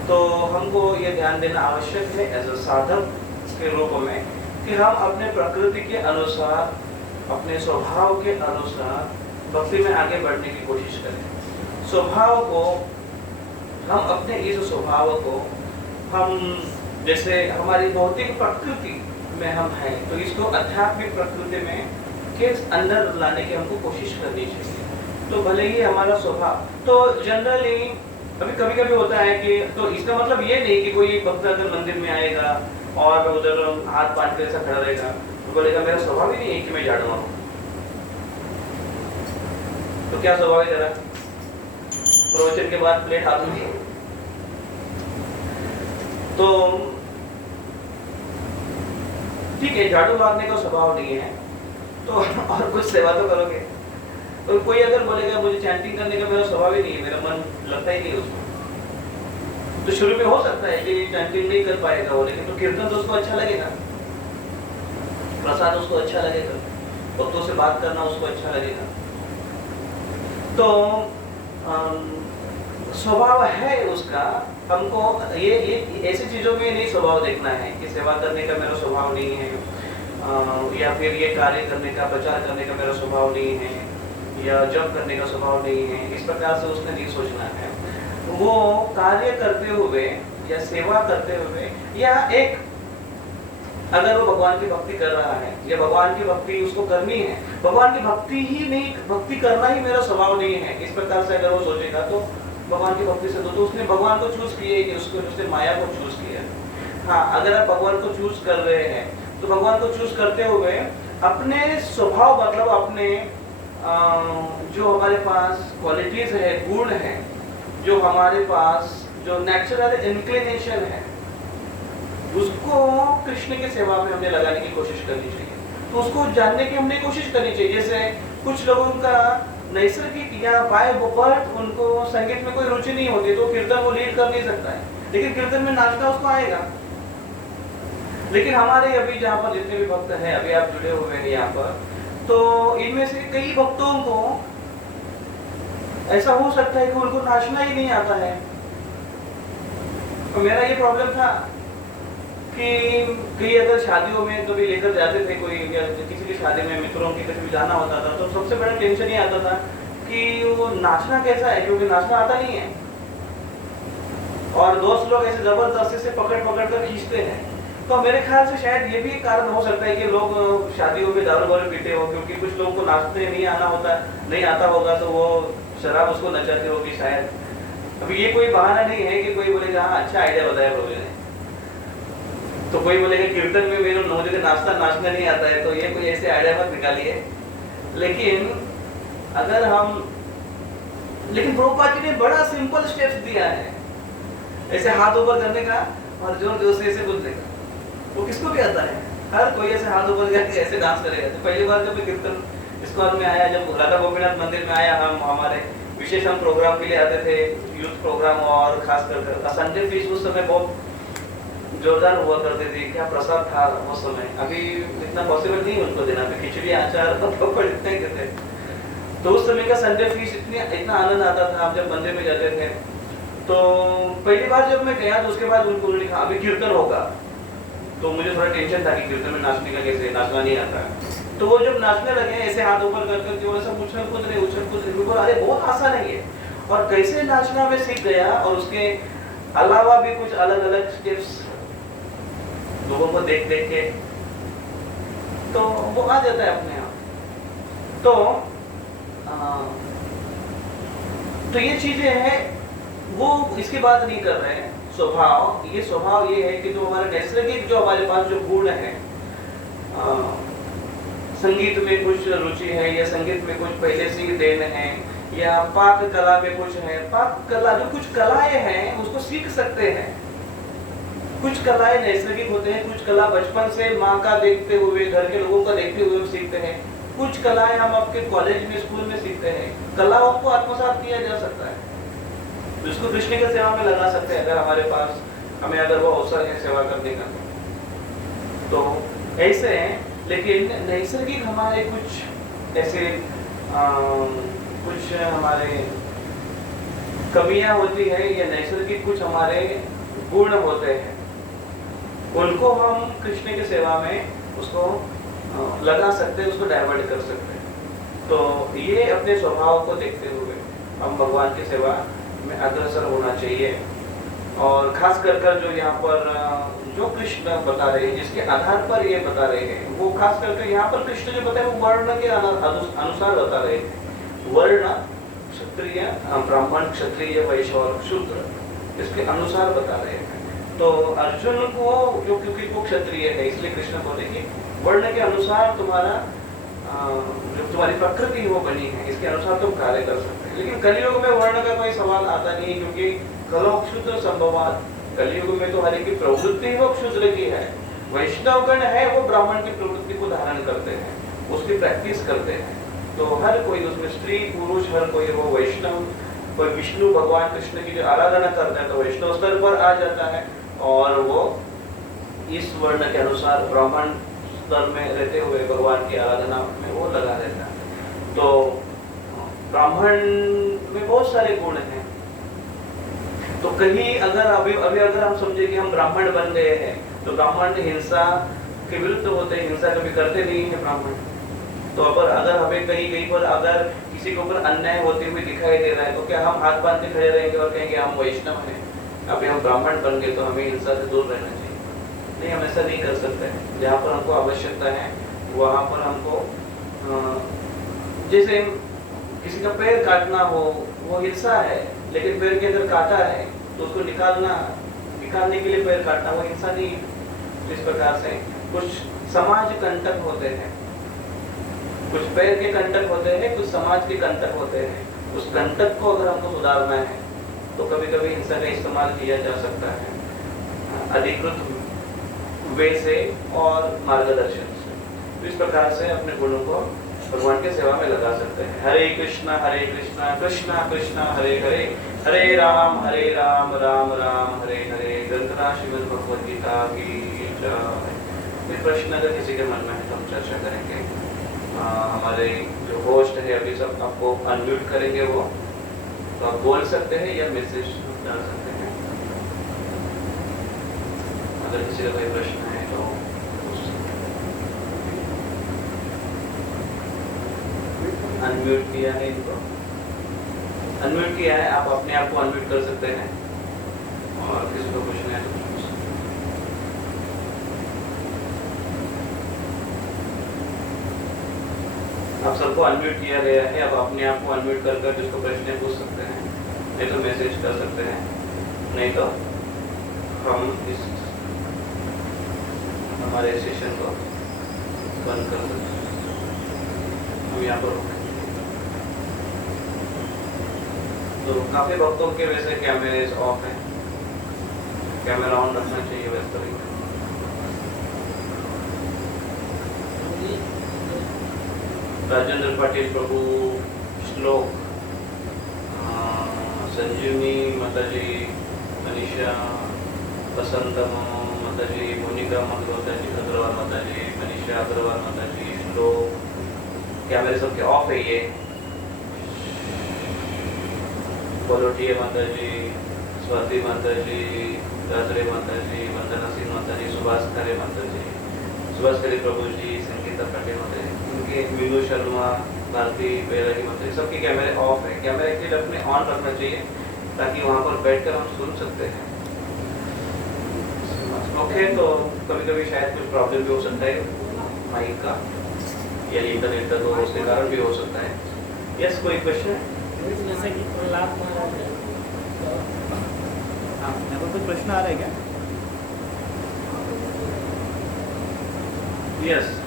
तो हमको ये ध्यान देना आवश्यक है एज अ साधक के रूप में कि हम अपने प्रकृति के अनुसार, अपने स्वभाव के अनुसार भक्ति में आगे बढ़ने की कोशिश करें। स्वभाव को हम अपने इस स्वभाव को हम जैसे हमारी भौतिक प्रकृति में हम हैं तो इसको आध्यात्मिक प्रकृति में के अंदर लाने की हमको कोशिश करनी चाहिए। तो भले ही हमारा स्वभाव तो जनरली अभी कभी कभी होता है कि, तो इसका मतलब ये नहीं कि कोई भक्त अगर मंदिर में आएगा और उधर हाथ पाट के ऐसा खड़ा रहेगा तो बोलेगा मेरा स्वभाव ही नहीं है कि मैं झाड़ू मारूं। तो क्या स्वभाव है तेरा? प्रवचन के बाद प्लेट हाथ में, तो ठीक है झाड़ू मारने का स्वभाव नहीं है तो और कुछ सेवा तो करोगे। तो कोई अगर बोलेगा मुझे चैंटिंग करने का मेरा स्वभाव ही नहीं है, मेरा मन लगता ही नहीं उसमें, तो शुरू में हो सकता है कि चैंटिंग नहीं कर पाएगा वो, लेकिन तो कीर्तन तो उसको अच्छा लगेगा, प्रसाद उसको अच्छा लगेगा, भक्तों से बात करना उसको अच्छा लगेगा। तो स्वभाव है उसका। हमको ये ऐसी चीजों में नहीं स्वभाव देखना है कि सेवा करने का मेरा स्वभाव नहीं है, या फिर ये कार्य करने का, प्रचार करने का मेरा स्वभाव नहीं है, या जप करने का स्वभाव नहीं है, इस प्रकार से उसने नहीं सोचना है। वो कार्य करते हुए या सेवा करते हुए, या एक अगर वो भगवान की भक्ति कर रहा है या भगवान की भक्ति उसको करनी है, भगवान की भक्ति ही नहीं, भक्ति करना ही मेरा स्वभाव नहीं है, इस प्रकार से अगर वो सोचेगा तो भगवान की भक्ति से तो उसने भगवान को चूज किया है कि उसने माया को चूज किया। हाँ, अगर आप भगवान को चूज कर रहे हैं तो भगवान को चूज करते हुए अपने स्वभाव, मतलब अपने जो हमारे पास क्वालिटीज है, गुण है, जो हमारे पास जो नेचुरल इंक्लिनेशन है, उसको कृष्ण की सेवा में हमने लगाने की कोशिश करनी चाहिए। तो उसको जानने की हमने कोशिश करनी चाहिए। जैसे कुछ लोगों का नैसर्गिक या बाय बर्थ उनको संगीत में कोई रुचि नहीं होती, तो कीर्तन वो लीड कर नहीं सकता है, लेकिन कीर्तन में नाचना उसको आएगा। लेकिन हमारे अभी जहाँ पर जितने भी भक्त हैं, अभी आप जुड़े हुए हैं यहाँ पर, तो इनमें से कई भक्तों को ऐसा हो सकता है कि उनको नाचना ही नहीं आता है। तो मेरा ये प्रॉब्लम था कि कई अगर शादियों में कभी लेकर जाते थे कोई, या किसी की शादी में मित्रों की कभी जाना होता था, तो सबसे बड़ा टेंशन ये आता था कि वो नाचना कैसा है, क्योंकि नाचना आता नहीं है। और दोस्त लोग ऐसे जबरदस्ती से पकड़ पकड़ कर खींचते हैं। तो मेरे ख्याल से शायद ये भी एक कारण हो सकता है कि लोग शादियों में दारू वारू पीते हो, क्योंकि कुछ लोगों को नाचते नहीं आता होगा, तो वो शराब उसको नचाते होगी शायद। अभी ये कोई बहाना नहीं है कि कोई बोलेगा हाँ अच्छा आइडिया बताया प्रभु ने, तो कोई बोलेगा कीर्तन में मेरे मुझे नाचना नहीं आता है, तो ये कोई ऐसे आइडिया मत निकालिए। लेकिन अगर हम, लेकिन प्रभुपाद जी ने बड़ा सिंपल स्टेप्स दिया है, ऐसे हाथ ऊपर करने का और जोर जोर से ऐसे बोलने का, वो किसको भी आता है। हर कोई ऐसे हाथ ऊपर करके ऐसे डांस करेगा। तो पहली बार जब मैं कीर्तन स्कॉल में आया, जब राधा गोपीनाथ मंदिर में आया, हम हमारे विशेष हम प्रोग्राम के लिए आते थे, यूथ प्रोग्राम, और खास कर संडे फीस उस समय बहुत जोरदार हुआ करते थे। क्या प्रसाद था उस समय, अभी इतना पॉसिबल नहीं उनको देना, खिचड़ी आचार पापड़ इतने देते। तो उस समय का संडे फीस इतना आनंद आता था। हम जब मंदिर में जाते थे तो पहली बार जब मैं गया, तो उसके बाद उनको लिखा अभी कीर्तन होगा, तो मुझे थोड़ा टेंशन था कि कीर्तन में नाचने का कैसे, नाचना नहीं आता। तो वो जब नाचने लगे ऐसे हाथ ऊपर करके, वो सब उछल कूद रहे, अरे बहुत आसान है ये। और कैसे नाचना मैं सीख गया, और उसके अलावा भी कुछ अलग अलग स्टेप्स लोगों को देख देख के, तो वो आ जाता है अपने आप। तो ये चीजें हैं, वो इसकी बात नहीं कर रहे हैं। स्वभाव ये है कि जो हमारे नैसर्गिक, जो हमारे पास जो गुण है, संगीत में कुछ रुचि है, या संगीत में कुछ पहले से ही देन है, या पाक कला में कुछ है। पाक कला, जो कुछ कलाएं हैं उसको सीख सकते हैं। कुछ कलाएं नैसर्गिक होते हैं, कुछ कला बचपन से माँ का देखते हुए, घर के लोगों का देखते हुए हम सीखते हैं। कुछ कलाएं हम आपके कॉलेज में, स्कूल में सीखते हैं। कलाओं को आत्मसात किया जा सकता है, जिसको कृष्ण की सेवा में लगा सकते हैं, अगर हमारे पास, हमें अगर वो अवसर है सेवा करने का। तो ऐसे हैं, लेकिन नैसर्गिक हमारे कुछ ऐसे कुछ हमारे कमियां होती है, या नैसर्गिक कुछ हमारे गुण होते हैं, उनको हम कृष्ण की सेवा में उसको लगा सकते हैं, उसको डाइवर्ट कर सकते हैं। तो ये अपने स्वभाव को देखते हुए हम भगवान की सेवा में अग्रसर होना चाहिए। और खास कर जो यहाँ पर जो कृष्ण बता रहे हैं, जिसके आधार पर ये बता रहे हैं, वो खास करके यहाँ पर कृष्ण जो बताए वो वर्ण के अनुसार बता रहे हैं। वर्ण, क्षत्रिय, ब्राह्मण, क्षत्रिय, वैश्य और शूद्र, इसके अनुसार बता रहे हैं। तो अर्जुन को जो, क्योंकि वो क्षत्रिय है, इसलिए कृष्ण बोले कि वर्ण के अनुसार तुम्हारा जो तुम्हारी प्रकृति वो बनी है, इसके अनुसार तुम कार्य कर सकते हैं। लेकिन कलियुग में वर्ण का कोई सवाल आता नहीं, क्योंकि कलो क्षुद्र संभवात, कलियुग में तो हर एक की प्रवृत्ति वो क्षुद्र की है। वैष्णवगण है, वो ब्राह्मण की प्रवृत्ति को धारण करते हैं, उसकी प्रैक्टिस करते हैं। तो हर कोई उसमें, स्त्री पुरुष, हर कोई वो वैष्णव, कोई विष्णु भगवान कृष्ण की जो आराधना करता है तो वैष्णव स्तर पर आ जाता है, और वो इस वर्ण के अनुसार ब्राह्मण स्तर में रहते हुए भगवान की आराधना में वो लगा रहता है। तो ब्राह्मण में बहुत सारे गुण हैं। तो कहीं अगर अभी अगर हम समझे कि हम ब्राह्मण बन गए हैं, तो ब्राह्मण हिंसा के विरुद्ध होते हैं, हिंसा कभी करते नहीं है ब्राह्मण। तो अगर हमें कहीं पर अगर किसी के ऊपर अन्याय होते हुए दिखाई दे रहा है तो क्या हम हाथ बांध के खड़े रहेंगे और कहेंगे हम वैष्णव हैं, अभी हम ब्राह्मण बन गए तो हमें हिंसा से दूर रहना चाहिए? नहीं, हम ऐसा नहीं कर सकते हैं। जहाँ पर हमको आवश्यकता है वहाँ पर हमको जैसे किसी का पैर काटना हो, वो हिंसा है, लेकिन पैर के अंदर काटा है तो उसको निकालने के लिए पैर काटना वो हिंसा नहीं है। इस प्रकार से कुछ समाज कंटक होते हैं, कुछ पैर के कंटक होते हैं, कुछ समाज के कंटक होते हैं। उस कंटक को अगर हमको सुधारना है तो कभी कभी हिंसा का इस्तेमाल किया जा सकता है अधिकृत वे से और मार्गदर्शन से। तो इस प्रकार से अपने गुणों को भगवान के सेवा में लगा सकते हैं। हरे कृष्णा कृष्णा कृष्णा हरे हरे, हरे राम राम राम हरे हरे। ग्रंथराज श्रीमद् भगवद गीता की जय। प्रश्न अगर किसी के मन में है तो हम चर्चा करेंगे। हमारे जो होस्ट है अभी सब आपको अनम्यूट करेंगे, वो तो आप बोल सकते हैं या मैसेज डाल सकते हैं। अगर किसी का कोई प्रश्न है तो अनम्यूट किया है, इनको अनम्यूट किया है, आप अपने आप को अनम्यूट कर सकते हैं और किसी को प्रश्न है तो आप सबको अनम्यूट किया गया है। अब अपने आप को अनम्यूट कर जिसको प्रश्न पूछ सकते हैं, नहीं तो मैसेज कर सकते हैं, नहीं तो हम इस हमारे सेशन को बंद कर सकते हैं। हम यहाँ पर तो काफी भक्तों के वैसे कैमरे ऑफ है, कैमरा ऑन रखना चाहिए वैसे तरीके। राजेंद्र पाटिल प्रभु श्लोक, संजीवनी माताजी, मनीषा बसंतम माताजी, मोनिका माताजी, अग्रवाल माताजी, मनीषा अग्रवाल माताजी, श्लोक। कैमरे सबके ऑफ है ये। बोलोटिया माताजी, स्वाति माताजी, रात्रे माताजी, वंदना सिंह माताजी, सुभाष खरे माताजी, सुभाष खरे प्रभु जी, संगीता पाटिल माताजी, उनके विनू शर्मा, भारती बैरागी माताजी, सबके कैमरे ऑफ है। कैमरा एक्चुअली अपने ऑन रखना चाहिए ताकि वहाँ पर बैठकर हम सुन सकते हैं। ओके, तो कभी कभी शायद कुछ प्रॉब्लम भी हो सकता है माइक का या इंटरनेट का, तो उसके कारण भी हो सकता है। यस, कोई क्वेश्चन है? जैसे कि प्रहलाद महाराज है, हाँ, यहाँ पर कोई प्रश्न आ रहा है क्या? यस,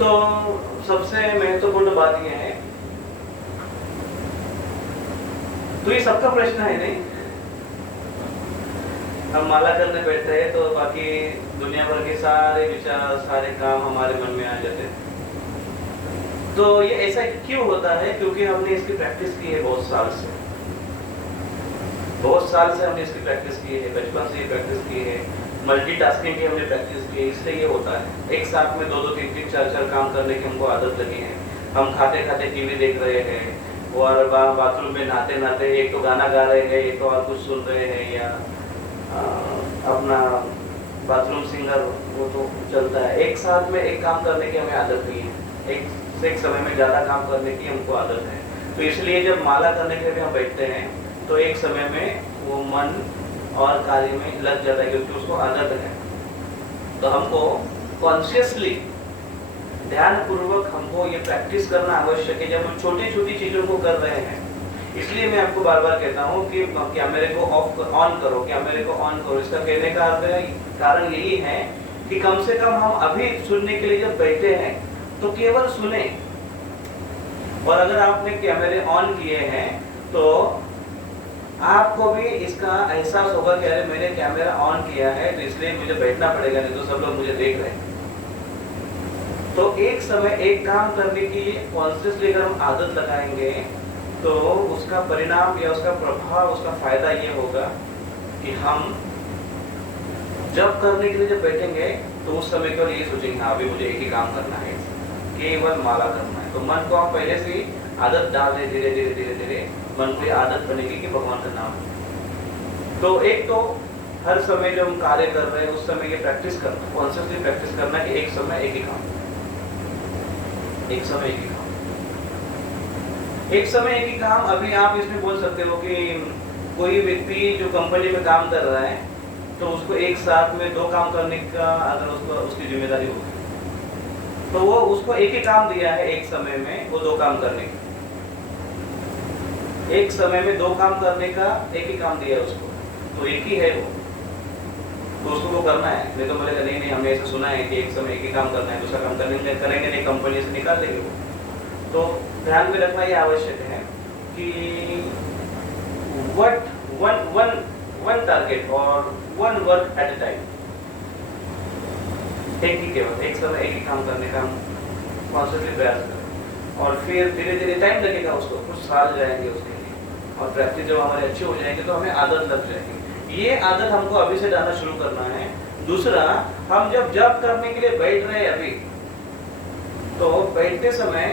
तो सबसे महत्वपूर्ण बात यह है, तो ये सबका प्रश्न है नहीं। हम माला करने बैठते हैं तो बाकी दुनिया भर के सारे विचार, सारे काम हमारे मन में आ जाते हैं। तो ये ऐसा क्यों होता है? क्योंकि हमने इसकी प्रैक्टिस की है बहुत साल से। बहुत साल से हमने इसकी प्रैक्टिस की है, बचपन से ये प्रैक्टिस की है, मल्टीटास्किंग की हमने प्रैक्टिस की है, इसलिए ये होता है। एक साथ में 2-2, 3-3, 4-4 काम करने की हमको आदत लगी है। हम खाते खाते टीवी देख रहे हैं और बाथरूम में नहाते नहाते एक तो गाना गा रहे हैं, एक तो और कुछ सुन रहे हैं, या अपना बाथरूम सिंगर वो तो चलता है। एक साथ में एक काम करने की हमें आदत नहीं है, एक समय में ज़्यादा काम करने की हमको आदत है। तो इसलिए जब माला करने के लिए हम बैठते हैं तो एक समय में वो मन और कार्य में लग जाता है, क्योंकि उसको आदत है। तो हमको कॉन्शियसली, ध्यान पूर्वक हमको ये प्रैक्टिस करना आवश्यक है जब हम छोटी छोटी चीज़ों को कर रहे हैं। इसलिए मैं आपको बार बार कहता हूँ कि कैमरे को ऑन करो, कैमरे को ऑन करो। इसका कहने का कारण यही है कि कम से कम हम अभी सुनने के लिए जब बैठे हैं तो केवल सुने, और अगर आपने कैमरे ऑन किए हैं तो आपको भी इसका एहसास होगा कि अरे मैंने कैमरा ऑन किया है तो इसलिए मुझे बैठना पड़ेगा, नहीं तो सब लोग मुझे देख रहे हैं। तो एक समय एक काम करने की कॉन्शियसली अगर हम आदत लगाएंगे तो उसका परिणाम या उसका प्रभाव, उसका फायदा ये होगा कि हम जब करने के लिए जब बैठेंगे तो उस समय केवल ये सोचेंगे हाँ अभी मुझे एक ही काम करना है, केवल माला करना है। तो मन को हम पहले से ही आदत डाल रहे, धीरे धीरे धीरे धीरे मन को आदत बनेगी कि भगवान का नाम। तो एक तो हर समय जब हम कार्य कर रहे हैं उस समय ये प्रैक्टिस करना, कॉन्शियसली प्रैक्टिस करना कि एक समय एक ही काम, एक समय एक ही काम, एक समय एक ही काम। अभी आप इसमें बोल सकते हो कि कोई व्यक्ति जो कंपनी में काम कर रहा है तो उसको एक साथ में 2 काम करने का अगर उसको उसकी जिम्मेदारी होगी तो वो उसको एक ही काम दिया है, एक समय में वो 2 काम करने का, एक समय में 2 काम करने का एक ही काम दिया है उसको, तो एक ही है वो, तो उसको वो करना है। नहीं तो बोलेगा नहीं नहीं हमने ऐसा सुना है कि एक समय एक ही काम करना है, दूसरा काम करेंगे नहीं, कंपनी से निकाल देंगे वो। तो ध्यान में रखना ये आवश्यक है कि वन टारगेट और one work at A time, एक ही केवल एक समय एक ही काम करने का हम कॉन्स्टेंटली प्रयास करें। और फिर धीरे धीरे टाइम लगेगा उसको, कुछ साल जाएंगे उसके लिए, और प्रैक्टिस जब हमारे अच्छे हो जाएंगे तो हमें आदत लग जाएगी। ये आदत हमको अभी से डालना शुरू करना है। दूसरा, हम जब जप करने के लिए बैठ रहे हैं अभी, तो बैठते समय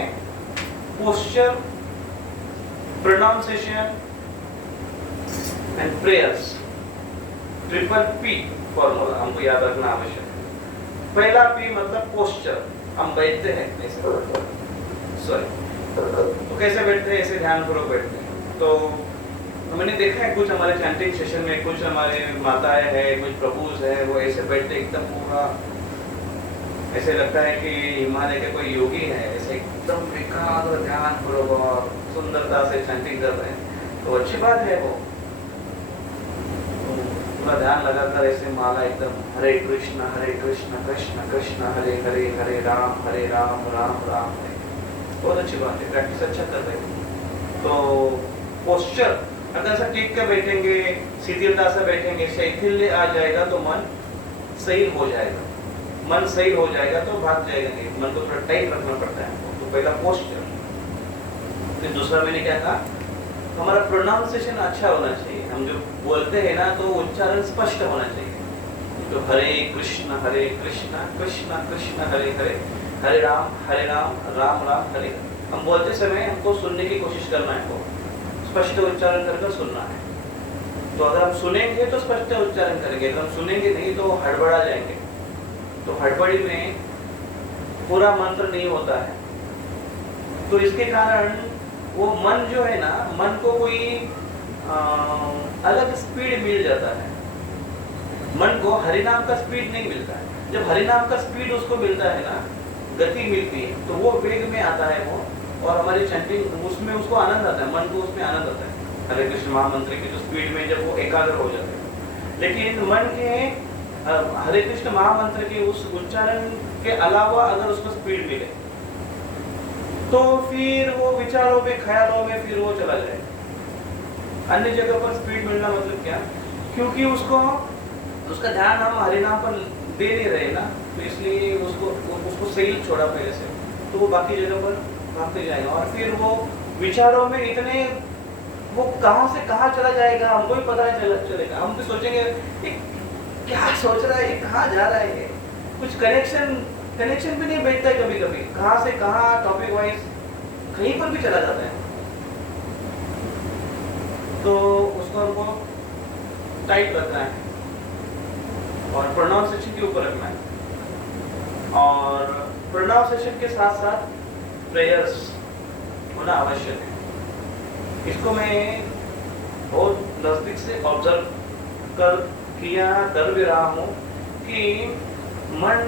posture, pronunciation and prayers, triple P formula हमको याद रखना आवश्यक है। पहला पी मतलब पोस्चर, हम बैठते हैं ऐसे, तो कैसे बैठते हैं, ऐसे ध्यानपूर्वक बैठते हैं। तो मैंने देखा है कुछ हमारे चैंटिंग सेशन में, कुछ हमारे माताएं हैं, कुछ प्रभुज है, वो ऐसे बैठते एकदम पूरा ऐसे लगता है कि हिमालय के कोई योगी है, ऐसे एकदम एकाग्र ध्यानपूर्वक और सुंदरता से चैंटिंग कर रहे हैं। तो अच्छी बात है वो, पूरा ध्यान लगाकर ऐसे माला एकदम हरे कृष्ण कृष्ण कृष्ण हरे हरे, हरे राम राम राम हरे, बहुत अच्छी बात है, प्रैक्टिस अच्छा कर रहे हैं। तो पोस्चर अगर ऐसा टिक के बैठेंगे, शिथिलता से बैठेंगे, शैथिल्य आ जाएगा तो मन सही हो जाएगा, मन सही हो जाएगा तो भाग जाएगा नहीं, मन को थोड़ा टाइट रखना पड़ता है। तो पहला पोस्चर, फिर दूसरा मैंने क्या कहा, हमारा प्रोनाउंसिएशन अच्छा होना चाहिए, हम जो बोलते हैं ना तो उच्चारण स्पष्ट होना चाहिए। तो हरे कृष्ण कृष्ण कृष्ण हरे हरे, हरे राम राम राम हरे। हम बोलते समय हमको सुनने की कोशिश करना है, को स्पष्ट उच्चारण कर सुनना है। तो अगर हम सुनेंगे तो स्पष्ट उच्चारण करेंगे, अगर हम सुनेंगे नहीं तो हड़बड़ा जाएंगे, तो हड़बड़ी में पूरा मंत्र नहीं होता है। तो इसके कारण वो मन जो है ना, मन को कोई अलग स्पीड मिल जाता है, मन को हरिनाम का स्पीड नहीं मिलता है। जब हरिनाम का स्पीड उसको मिलता है ना, गति मिलती है, तो वो वेग में आता है वो, और हमारी चैंटिंग उसमें उसको आनंद आता है, मन को उसमें आनंद आता है। हरे कृष्ण महामंत्र की जो स्पीड में जब वो एकाग्र हो जाते हैं। लेकिन मन के हरे कृष्ण महामंत्र के उस उच्चारण के अलावा अगर उसको स्पीड मिले तो फिर वो विचारों में, ख्यालों में फिर वो चला जाएगा। अन्य जगह पर स्पीड मिलना मतलब क्या, क्योंकि उसका ध्यान हम हरिनाम पर दे नहीं रहे ना, तो इसलिए उसको सही छोड़ा पहले से, तो वो बाकी जगह पर भागते जाएगा। और फिर वो विचारों में इतने, वो कहाँ से कहाँ चला जाएगा हमको भी पता नहीं चलेगा। हम तो सोचेंगे क्या सोच रहा है, ये कहाँ जा रहा है, कुछ कनेक्शन भी नहीं बैठता है कभी कभी, कहाँ से कहाँ टॉपिक वाइज कहीं पर भी चला जाता है। तो उसको हमको टाइट रखना है और प्रोनाउंसिएशन के ऊपर रखना है, और प्रोनाउंसिएशन के साथ साथ प्रेयर्स होना आवश्यक है। इसको मैं बहुत नजदीक से ऑब्जर्व कर भी रहा हूँ कि मन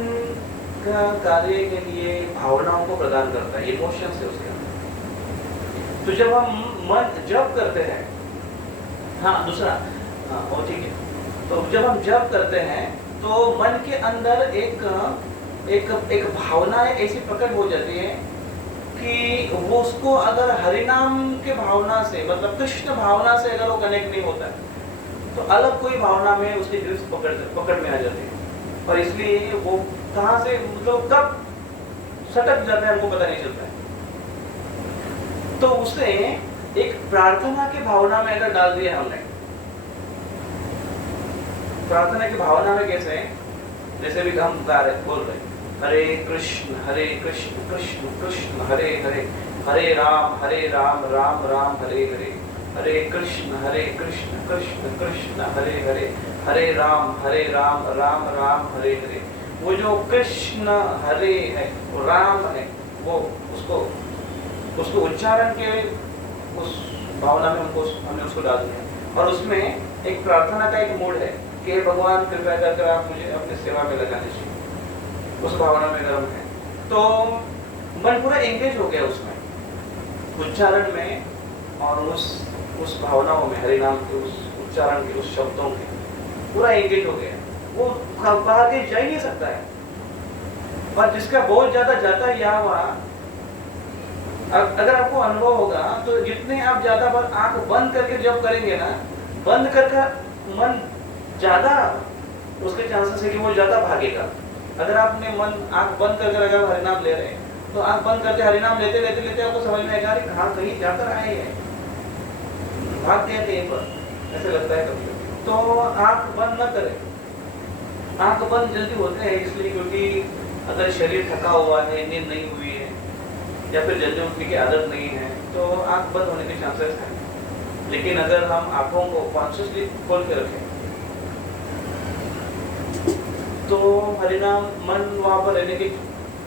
का कार्य के लिए भावनाओं को प्रदान करता है, इमोशंस है उसके अंदर। तो जब हम मन जप करते हैं, हाँ दूसरा, हाँ वो ठीक है, तो जब हम जप करते हैं तो मन के अंदर एक भावना ऐसी प्रकट हो जाती है कि वो उसको अगर हरिनाम के भावना से, मतलब कृष्ण भावना से अगर वो कनेक्ट नहीं होता है, तो अलग कोई भावना में उसकी गिरफ्त पकड़ में आ जाती है, और इसलिए वो कहाँ से, मतलब कब सटक जाता है हमको पता नहीं चलता है। तो उसे एक प्रार्थना की भावना में अगर डाल दिया हमने, प्रार्थना की भावना में कैसे, जैसे भी हम गा रहे बोल रहे हरे कृष्ण कृष्ण कृष्ण हरे हरे, हरे राम राम राम हरे हरे, हरे कृष्ण कृष्ण कृष्ण हरे हरे, हरे राम राम राम हरे हरे। वो जो कृष्ण हरे है, वो राम है, वो उसको उच्चारण के उस भावना में हमने उसको डाल दिया, और उसमें एक प्रार्थना का एक मूड है कि हे भगवान कृपया करके आप मुझे अपनी सेवा में लगा दीजिए। उस भावना में अगर हम हैं तो मन पूरा एंगेज हो गया उसमें, उच्चारण में, और उस भावनाओं में, हरि नाम के उस उच्चारण के उस शब्दों के पूरा एंगेज हो गया। वो बाहर कहीं जा ही नहीं सकता है। और जिसका बहुत ज्यादा जाता है यहाँ वहाँ, अगर आपको अनुभव होगा तो जितने आप ज्यादा बार आंख बंद करके जब करेंगे ना, बंद करके मन ज्यादा, उसके चांसेस है कि वो ज्यादा भागेगा। अगर आपने मन आंख बंद करके अगर हरिनाम ले रहे हैं, तो आंख बंद करके हरिनाम लेते लेते लेते आपको समझ में आएगा कहाँ कहीं जाकर आए हैं, भाग गया कहीं पर, ऐसे लगता है कभी कभी। तो आंख बंद न करें। आंख बंद जल्दी होते हैं इसलिए क्योंकि अगर शरीर थका हुआ है, नींद नहीं हुई है, या फिर जल्दी उठने की आदत नहीं है, तो आंख बंद होने के चांसेस हैं। लेकिन अगर हम आंखों को कॉन्शियसली खोल के रखें तो हरिनाम, मन वहां पर रहने की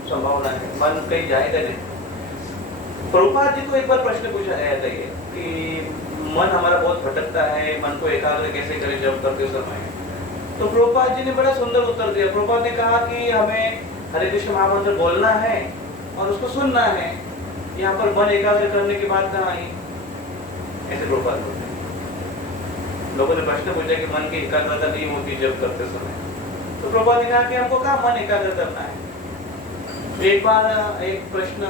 संभावना है, मन कहीं जाएगा नहीं। प्रभुपाद जी को एक बार प्रश्न पूछा गया था ये कि मन हमारा बहुत भटकता है, मन को एकाग्र कैसे करें जब करते समय। तो प्रभुपाद जी ने बड़ा सुंदर उत्तर दिया। प्रभुपाद ने कहा कि हमें हरे कृष्ण महामंत्र बोलना है और उसको सुनना है। यहाँ पर मन एकाग्र करने की बात कहाँ आई, ऐसे प्रभुपाद बोलते। लोगों ने प्रश्न पूछा कि मन की एकाग्रता नहीं होती जब करते समय, तो प्रभुपाद ने कहा कि हमको कहाँ मन एकाग्र करना है। एक बार एक प्रश्न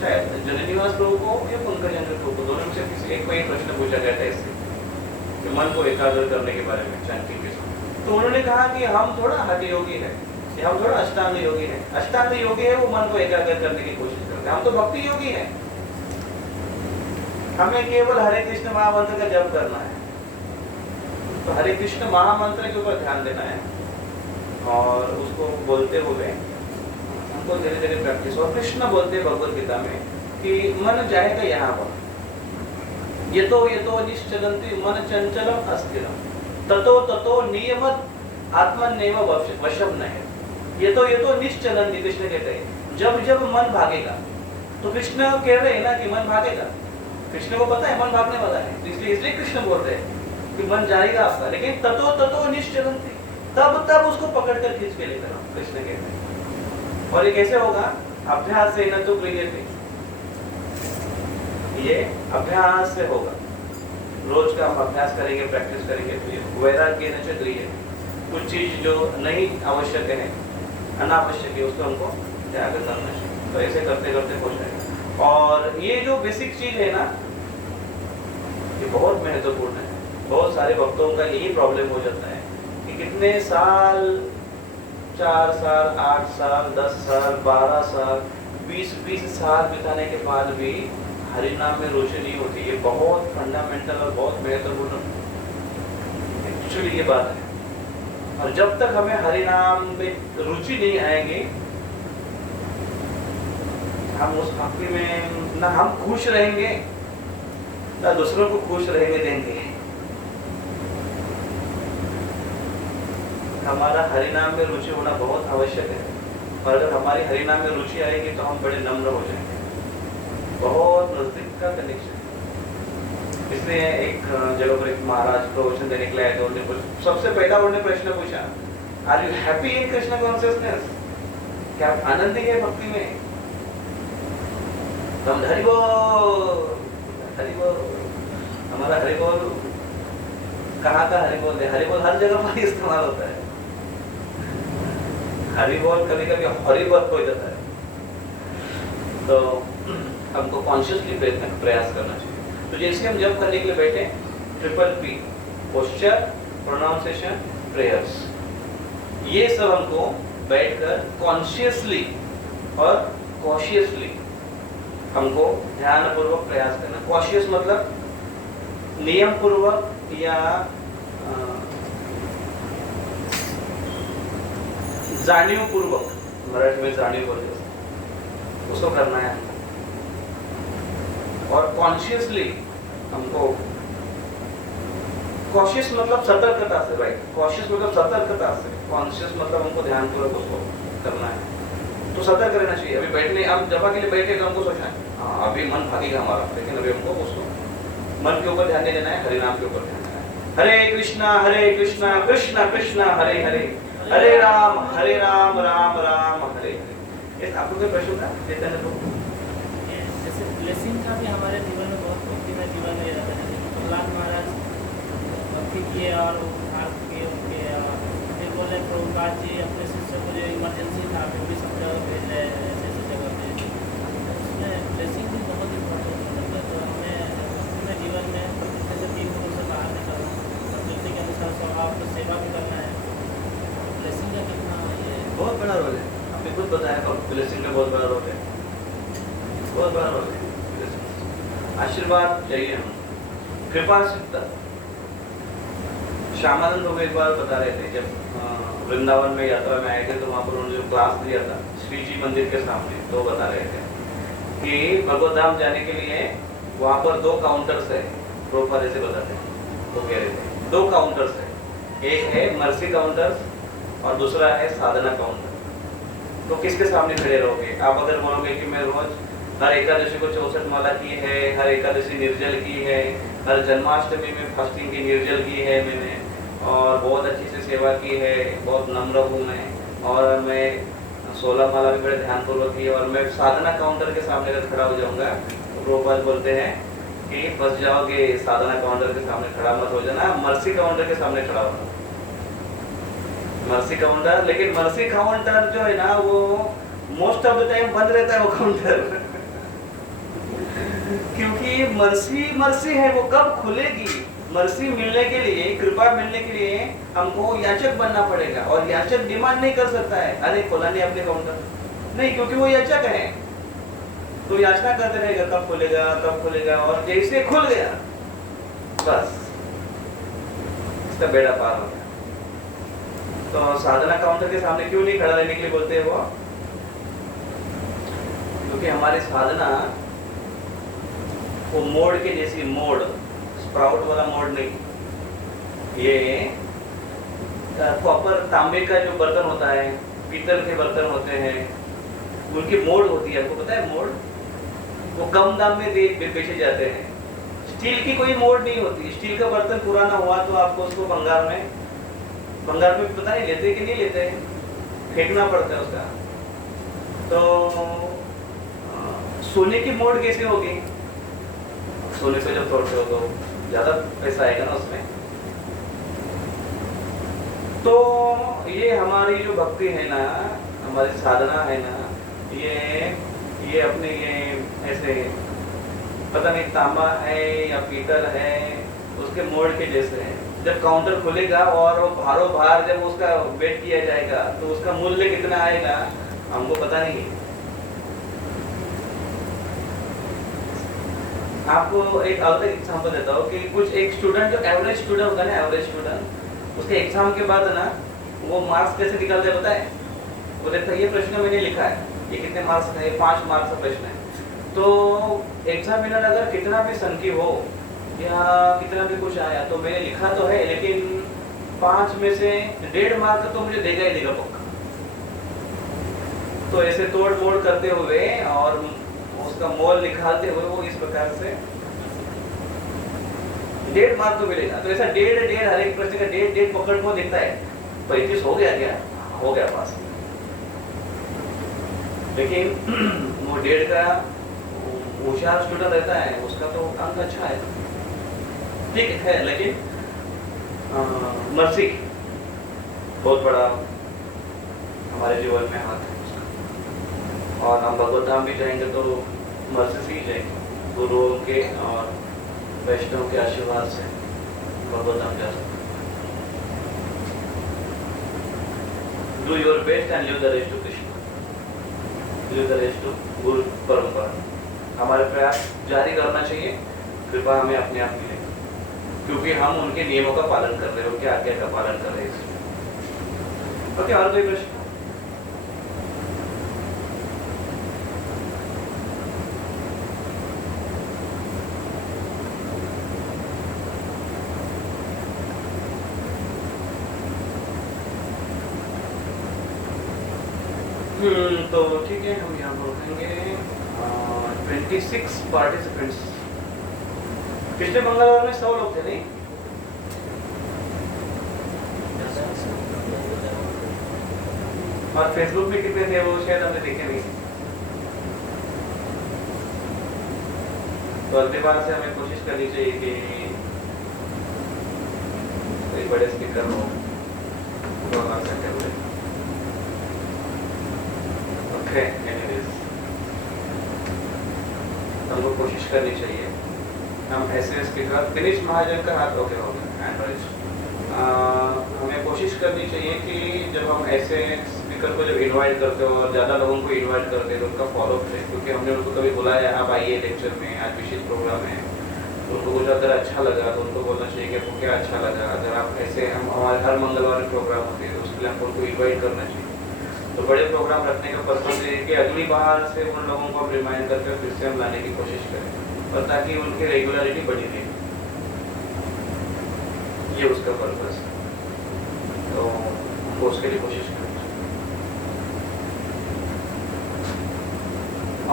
शायद जननिवास प्रभु को या पंकज प्रभु को, दोनों में से किसी एक को एक प्रश्न पूछा गया था इससे कि मन को एकाग्र करने के बारे में शांति के समय। तो उन्होंने कहा कि हम थोड़ा हठ योगी है, या हम थोड़ा अष्टांग योगी है। अष्टांग योगी है वो मन को एकाग्र करने की कोशिश करते हैं, हम तो भक्ति योगी है। हमें केवल हरे कृष्ण महामंत्र का जप करना है। तो हरे कृष्ण महामंत्र के ऊपर ध्यान देना है और उसको बोलते हुए हमको धीरे धीरे प्रैक्टिस। और कृष्ण बोलते हैं भगवद गीता में कि मन जाएगा यहाँ पर, ये तो निश्चलंती मन चंचलम अस्थिरम ततो नियमत आत्मन्नेव वशम न है। ये तो निश्चलंती, कृष्ण कहते हैं जब जब मन भागेगा। तो कृष्ण कह रहे हैं ना कि मन भागेगा, कृष्ण को पता है मन भागने वाला है, इसलिए कृष्ण बोल रहे हैं कि मन जाएगा आपका, लेकिन ततो निश्चलंती, तब उसको पकड़ कर खींच के लेकर आओ, कृष्ण कहते हैं। और ये कैसे होगा? अभ्यास से न तो क्रियते, ये अभ्यास से होगा। रोज का हम अभ्यास करेंगे, प्रैक्टिस करेंगे तो ये वैराग्य न च क्रियते। कुछ चीज जो नहीं आवश्यक है, अनावश्यक है, उसको हमको त्याग करना चाहिए। तो ऐसे करते करते हो जाएगा। और ये जो बेसिक चीज है ना, ये बहुत महत्वपूर्ण है। बहुत सारे भक्तों का यही प्रॉब्लम हो जाता है कि कितने साल, 4 साल, 8 साल, 10 साल, 12 साल, 20 साल बिताने के बाद भी हरि नाम में रुचि नहीं होती। ये बहुत फंडामेंटल और बहुत महत्वपूर्ण एक्चुअली ये बात है। और जब तक हमें हरि नाम में रुचि नहीं आएगी, हम उस भक्ति में ना हम खुश रहेंगे ना दूसरों को खुश रहने देंगे। हमारा हरि नाम में रुचि होना बहुत आवश्यक है। और अगर हमारी हरि नाम में रुचि आएगी तो हम बड़े नम्र हो जाएंगे, बहुत नजदीक का कनेक्शन। इसलिए एक जगह पर एक महाराज प्रवचन देने के लिए आए, तो उन्होंने सबसे पहला उन्होंने प्रश्न पूछा, are you happy in Krishna consciousness? क्या आप आनंदी है भक्ति में? तो हम हरि बोल, हमारा हरि बोल कहाँ का हरि बोल है? हरि बोल हर जगह पर इस्तेमाल होता है। हरि बोल कभी कभी हरि बोल हो जाता है। तो हमको कॉन्शियसली प्रयास करना चाहिए। तो जैसे हम जब करने के लिए बैठे, triple P, posture, pronunciation, prayers, ये सब हमको बैठकर कॉन्शियसली और कॉशियसली हमको ध्यानपूर्वक प्रयास करना। कॉशियस मतलब नियम पूर्वक या जाणीवपूर्वक, मराठी में जाणीव बोलते हैं, उसको करना है। और कॉन्शियसली हमको, कॉशियस मतलब सतर्कता से, राइट, कॉशियस मतलब सतर्कता से, कॉन्शियस मतलब हमको ध्यानपूर्वक उसको करना है। तो सतर्क रहना चाहिए। अभी बैठने, हम जपा के लिए बैठे तो हमको सोचना है हाँ अभी मन भागेगा हमारा, लेकिन अभी हमको उसको मन के ऊपर ध्यान नहीं देना है, हरि नाम के ऊपर ध्यान देना है। हरे कृष्णा कृष्ण कृष्ण हरे हरे, हरे राम राम राम हरे हरे। इस आपको कोई प्रश्न था चैतन्य प्रभु? जैसे ब्लेसिंग का भी हमारे जीवन में बहुत भक्ति में जीवन में रहता है। जैसे प्रहलाद महाराज भक्ति किए और उद्धार किए उनके, फिर बोले प्रभुपाद जी अपने शिष्य को जो इमरजेंसी था फिर भी सब जगह भेज रहे हैं ऐसे ऐसे जगह पे, उसमें ब्लेसिंग भी बहुत इम्पोर्टेंट होता है। तो हमें अपने जीवन में जैसे 3 गुणों से बाहर निकलना, प्रकृति के अनुसार स्वभाव को सेवा भी करना है, ब्लेसिंग का कितना ये बहुत बड़ा रोल है। आपने खुद बताया ब्लेसिंग का बहुत बड़ा रोल है, बहुत बड़ा रोल है। आशीर्वाद चाहिए हम, कृपा सिद्ध। श्यामानंद लोग एक बार बता रहे थे, जब वृंदावन में यात्रा में आए थे तो वहाँ पर उन्होंने जो क्लास दिया था श्री जी मंदिर के सामने, तो बता रहे थे कि भगवत धाम जाने के लिए वहाँ पर 2 काउंटर्स है। प्रोफर ऐसे बताते हैं, वो कह रहे थे 2 काउंटर्स है, एक है मर्सी काउंटर और दूसरा है साधना काउंटर। तो किसके सामने खड़े रहोगे आप? अगर बोलोगे कि मैं रोज हर एकादशी को 64 माला की है, हर एकादशी निर्जल की है, हर जन्माष्टमी में फास्टिंग की निर्जल की है मैंने, और बहुत अच्छी से सेवा की है, बहुत नम्र हूँ मैं, और मैं 16 माला भी बड़े ध्यानपूर्वक की, और मैं साधना काउंटर के सामने अगर खड़ा हो जाऊंगा तो प्रोपाल बोलते हैं कि फंस जाओगे, साधना काउंटर के सामने खड़ा मत हो जाना, मर्सी काउंटर के सामने खड़ा होना। मर्सी काउंटर, लेकिन मर्सी काउंटर जो है ना वो मोस्ट ऑफ द टाइम बंद रहता है वो काउंटर क्योंकि मर्सी है, वो कब खुलेगी? मर्सी मिलने के लिए, कृपा मिलने के लिए हमको याचक बनना पड़ेगा, और याचक डिमांड नहीं कर सकता है अरे खोला नहीं अपने काउंटर, नहीं, क्योंकि वो याचक है। तो याचना करते रहेगा कब खुलेगा, और जैसे खुल गया बस इसका बेड़ा पार हो गया। तो साधना काउंटर के सामने क्यों नहीं खड़ा रहने के लिए बोलते हैं वो? क्योंकि हमारी साधना वो मोड़ के जैसी, मोड़ स्प्राउट वाला मोड़ नहीं, ये कॉपर तांबे का जो बर्तन होता है, पीतल के बर्तन होते हैं, उनकी मोड़ होती है, आपको पता है मोड़? वो कम दाम में बेचे जाते हैं। स्टील की कोई मोड़ नहीं होती। स्टील का बर्तन पुराना हुआ तो आपको उसको भंगार में पता नहीं लेते कि नहीं लेते, फेंकना पड़ता है उसका। तो सोने की मोड़ कैसे होगी? सोने पे जब तोड़ते हो तो ज्यादा पैसा आएगा ना उसमें। तो ये हमारी जो भक्ति है ना, हमारी साधना है ना, ये अपने ये ऐसे पता नहीं तांबा है या पीतल है, उसके मोड़ के जैसे है। जब काउंटर खुलेगा और वो भारों भार जब उसका वेट किया जाएगा तो उसका मूल्य कितना आएगा हमको पता नहीं है। आपको एक अलग एग्जांपल देता हूँ कि कुछ एक स्टूडेंट, जो एवरेज स्टूडेंट होता है ना, एवरेज स्टूडेंट, उसके एग्जाम के बाद ना वो मार्क्स कैसे निकालते हैं पता है? वो देखता है ये प्रश्न मैंने लिखा है, ये कितने मार्क्स है, 5 मार्क्स का प्रश्न है। तो एग्जामिनर अगर कितना भी संकी हो या कितना भी कुछ आया तो मैंने लिखा तो है, लेकिन 5 में से 1.5 मार्क तो मुझे देगा ही देगा पक्का। तो ऐसे तोड़ मोड़ करते हुए और उसका मोल निकालते हुए वो इस प्रकार से 1.5 मार्क तो मिलेगा। तो ऐसा 1.5 हर एक प्रश्न का 1.5 पकड़ को देखता है, 35 हो गया क्या? हो गया पास। लेकिन वो 1.5 का होशियार स्टूडेंट रहता है, उसका तो अंक अच्छा है, ठीक है, लेकिन मर्सी बहुत बड़ा हमारे जीवन में हाथ है उसका। और हम भगवत धाम भी जाएंगे तो मर्जी से ही जाएंगे, गुरुओं के और वैष्णव के आशीर्वाद से भगवत धाम जा सकते हैं। Do your best and leave the rest to Krishna. Leave the rest to गुरु परंपरा। हमारे प्रयास जारी करना चाहिए, कृपा हमें अपने आप मिलेगी, क्योंकि हम उनके नियमों का पालन कर रहे हो, उनके आज्ञा का पालन कर रहे हैं। ओके, और कोई प्रश्न? तो ठीक है, हम यहाँ बोलेंगे 26 पार्टिसिपेंट्स। पिछले मंगलवार में 100 लोग थे नहीं? और फेसबुक में कितने थे वो शायद हमने देखे नहीं। तो अगली बार से हमें कोशिश करनी चाहिए कि कोई बड़े स्पीकर हो तो हमारे सकते हुए। एनीवेज, हमको कोशिश करनी चाहिए। हम ऐसे स्पीकर, दिनेश महाजन का हाथ ओके हो गया, हैंड राइज। हमें कोशिश करनी चाहिए कि जब हम ऐसे स्पीकर को जब इनवाइट करते हो और ज़्यादा लोगों को इनवाइट करते हैं तो उनका फॉलो करें, क्योंकि हमने उनको कभी बुलाया आप आइए लेक्चर में, आज विशेष प्रोग्राम है, उनको कुछ अगर अच्छा लगा तो उनको बोलना चाहिए कि आपको क्या अच्छा लगा। अगर आप ऐसे, हम हमारे हर मंगलवार में प्रोग्राम होते हैं तो उसके लिए हमको उनको इन्वाइट करना चाहिए। तो बड़े प्रोग्राम रखने का पर्पज ये है कि अगली बार से उन लोगों को हम रिमाइंड करके फिर से हम लाने की कोशिश करें, और ताकि उनकी रेगुलरिटी बढ़ी रहे, ये उसका पर्पज है। तो हमको उसके लिए कोशिश करें।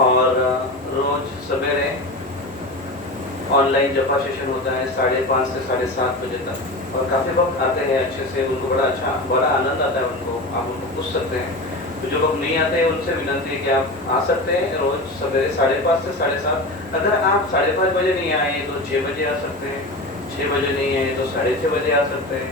और रोज सवेरे ऑनलाइन जपा सेशन होता है 5:30 से 7:30 बजे तक, और काफ़ी वक्त आते हैं अच्छे से, उनको बड़ा आनंद आता है उनको, आप उनको पूछ सकते हैं। तो जो लोग नहीं आते हैं उनसे विनती है कि आप आ सकते हैं रोज सवेरे 5:30 से 7:30। अगर आप 5:30 बजे नहीं आए तो 6 बजे आ सकते हैं, 6 बजे नहीं आए तो 6:30 बजे आ सकते हैं,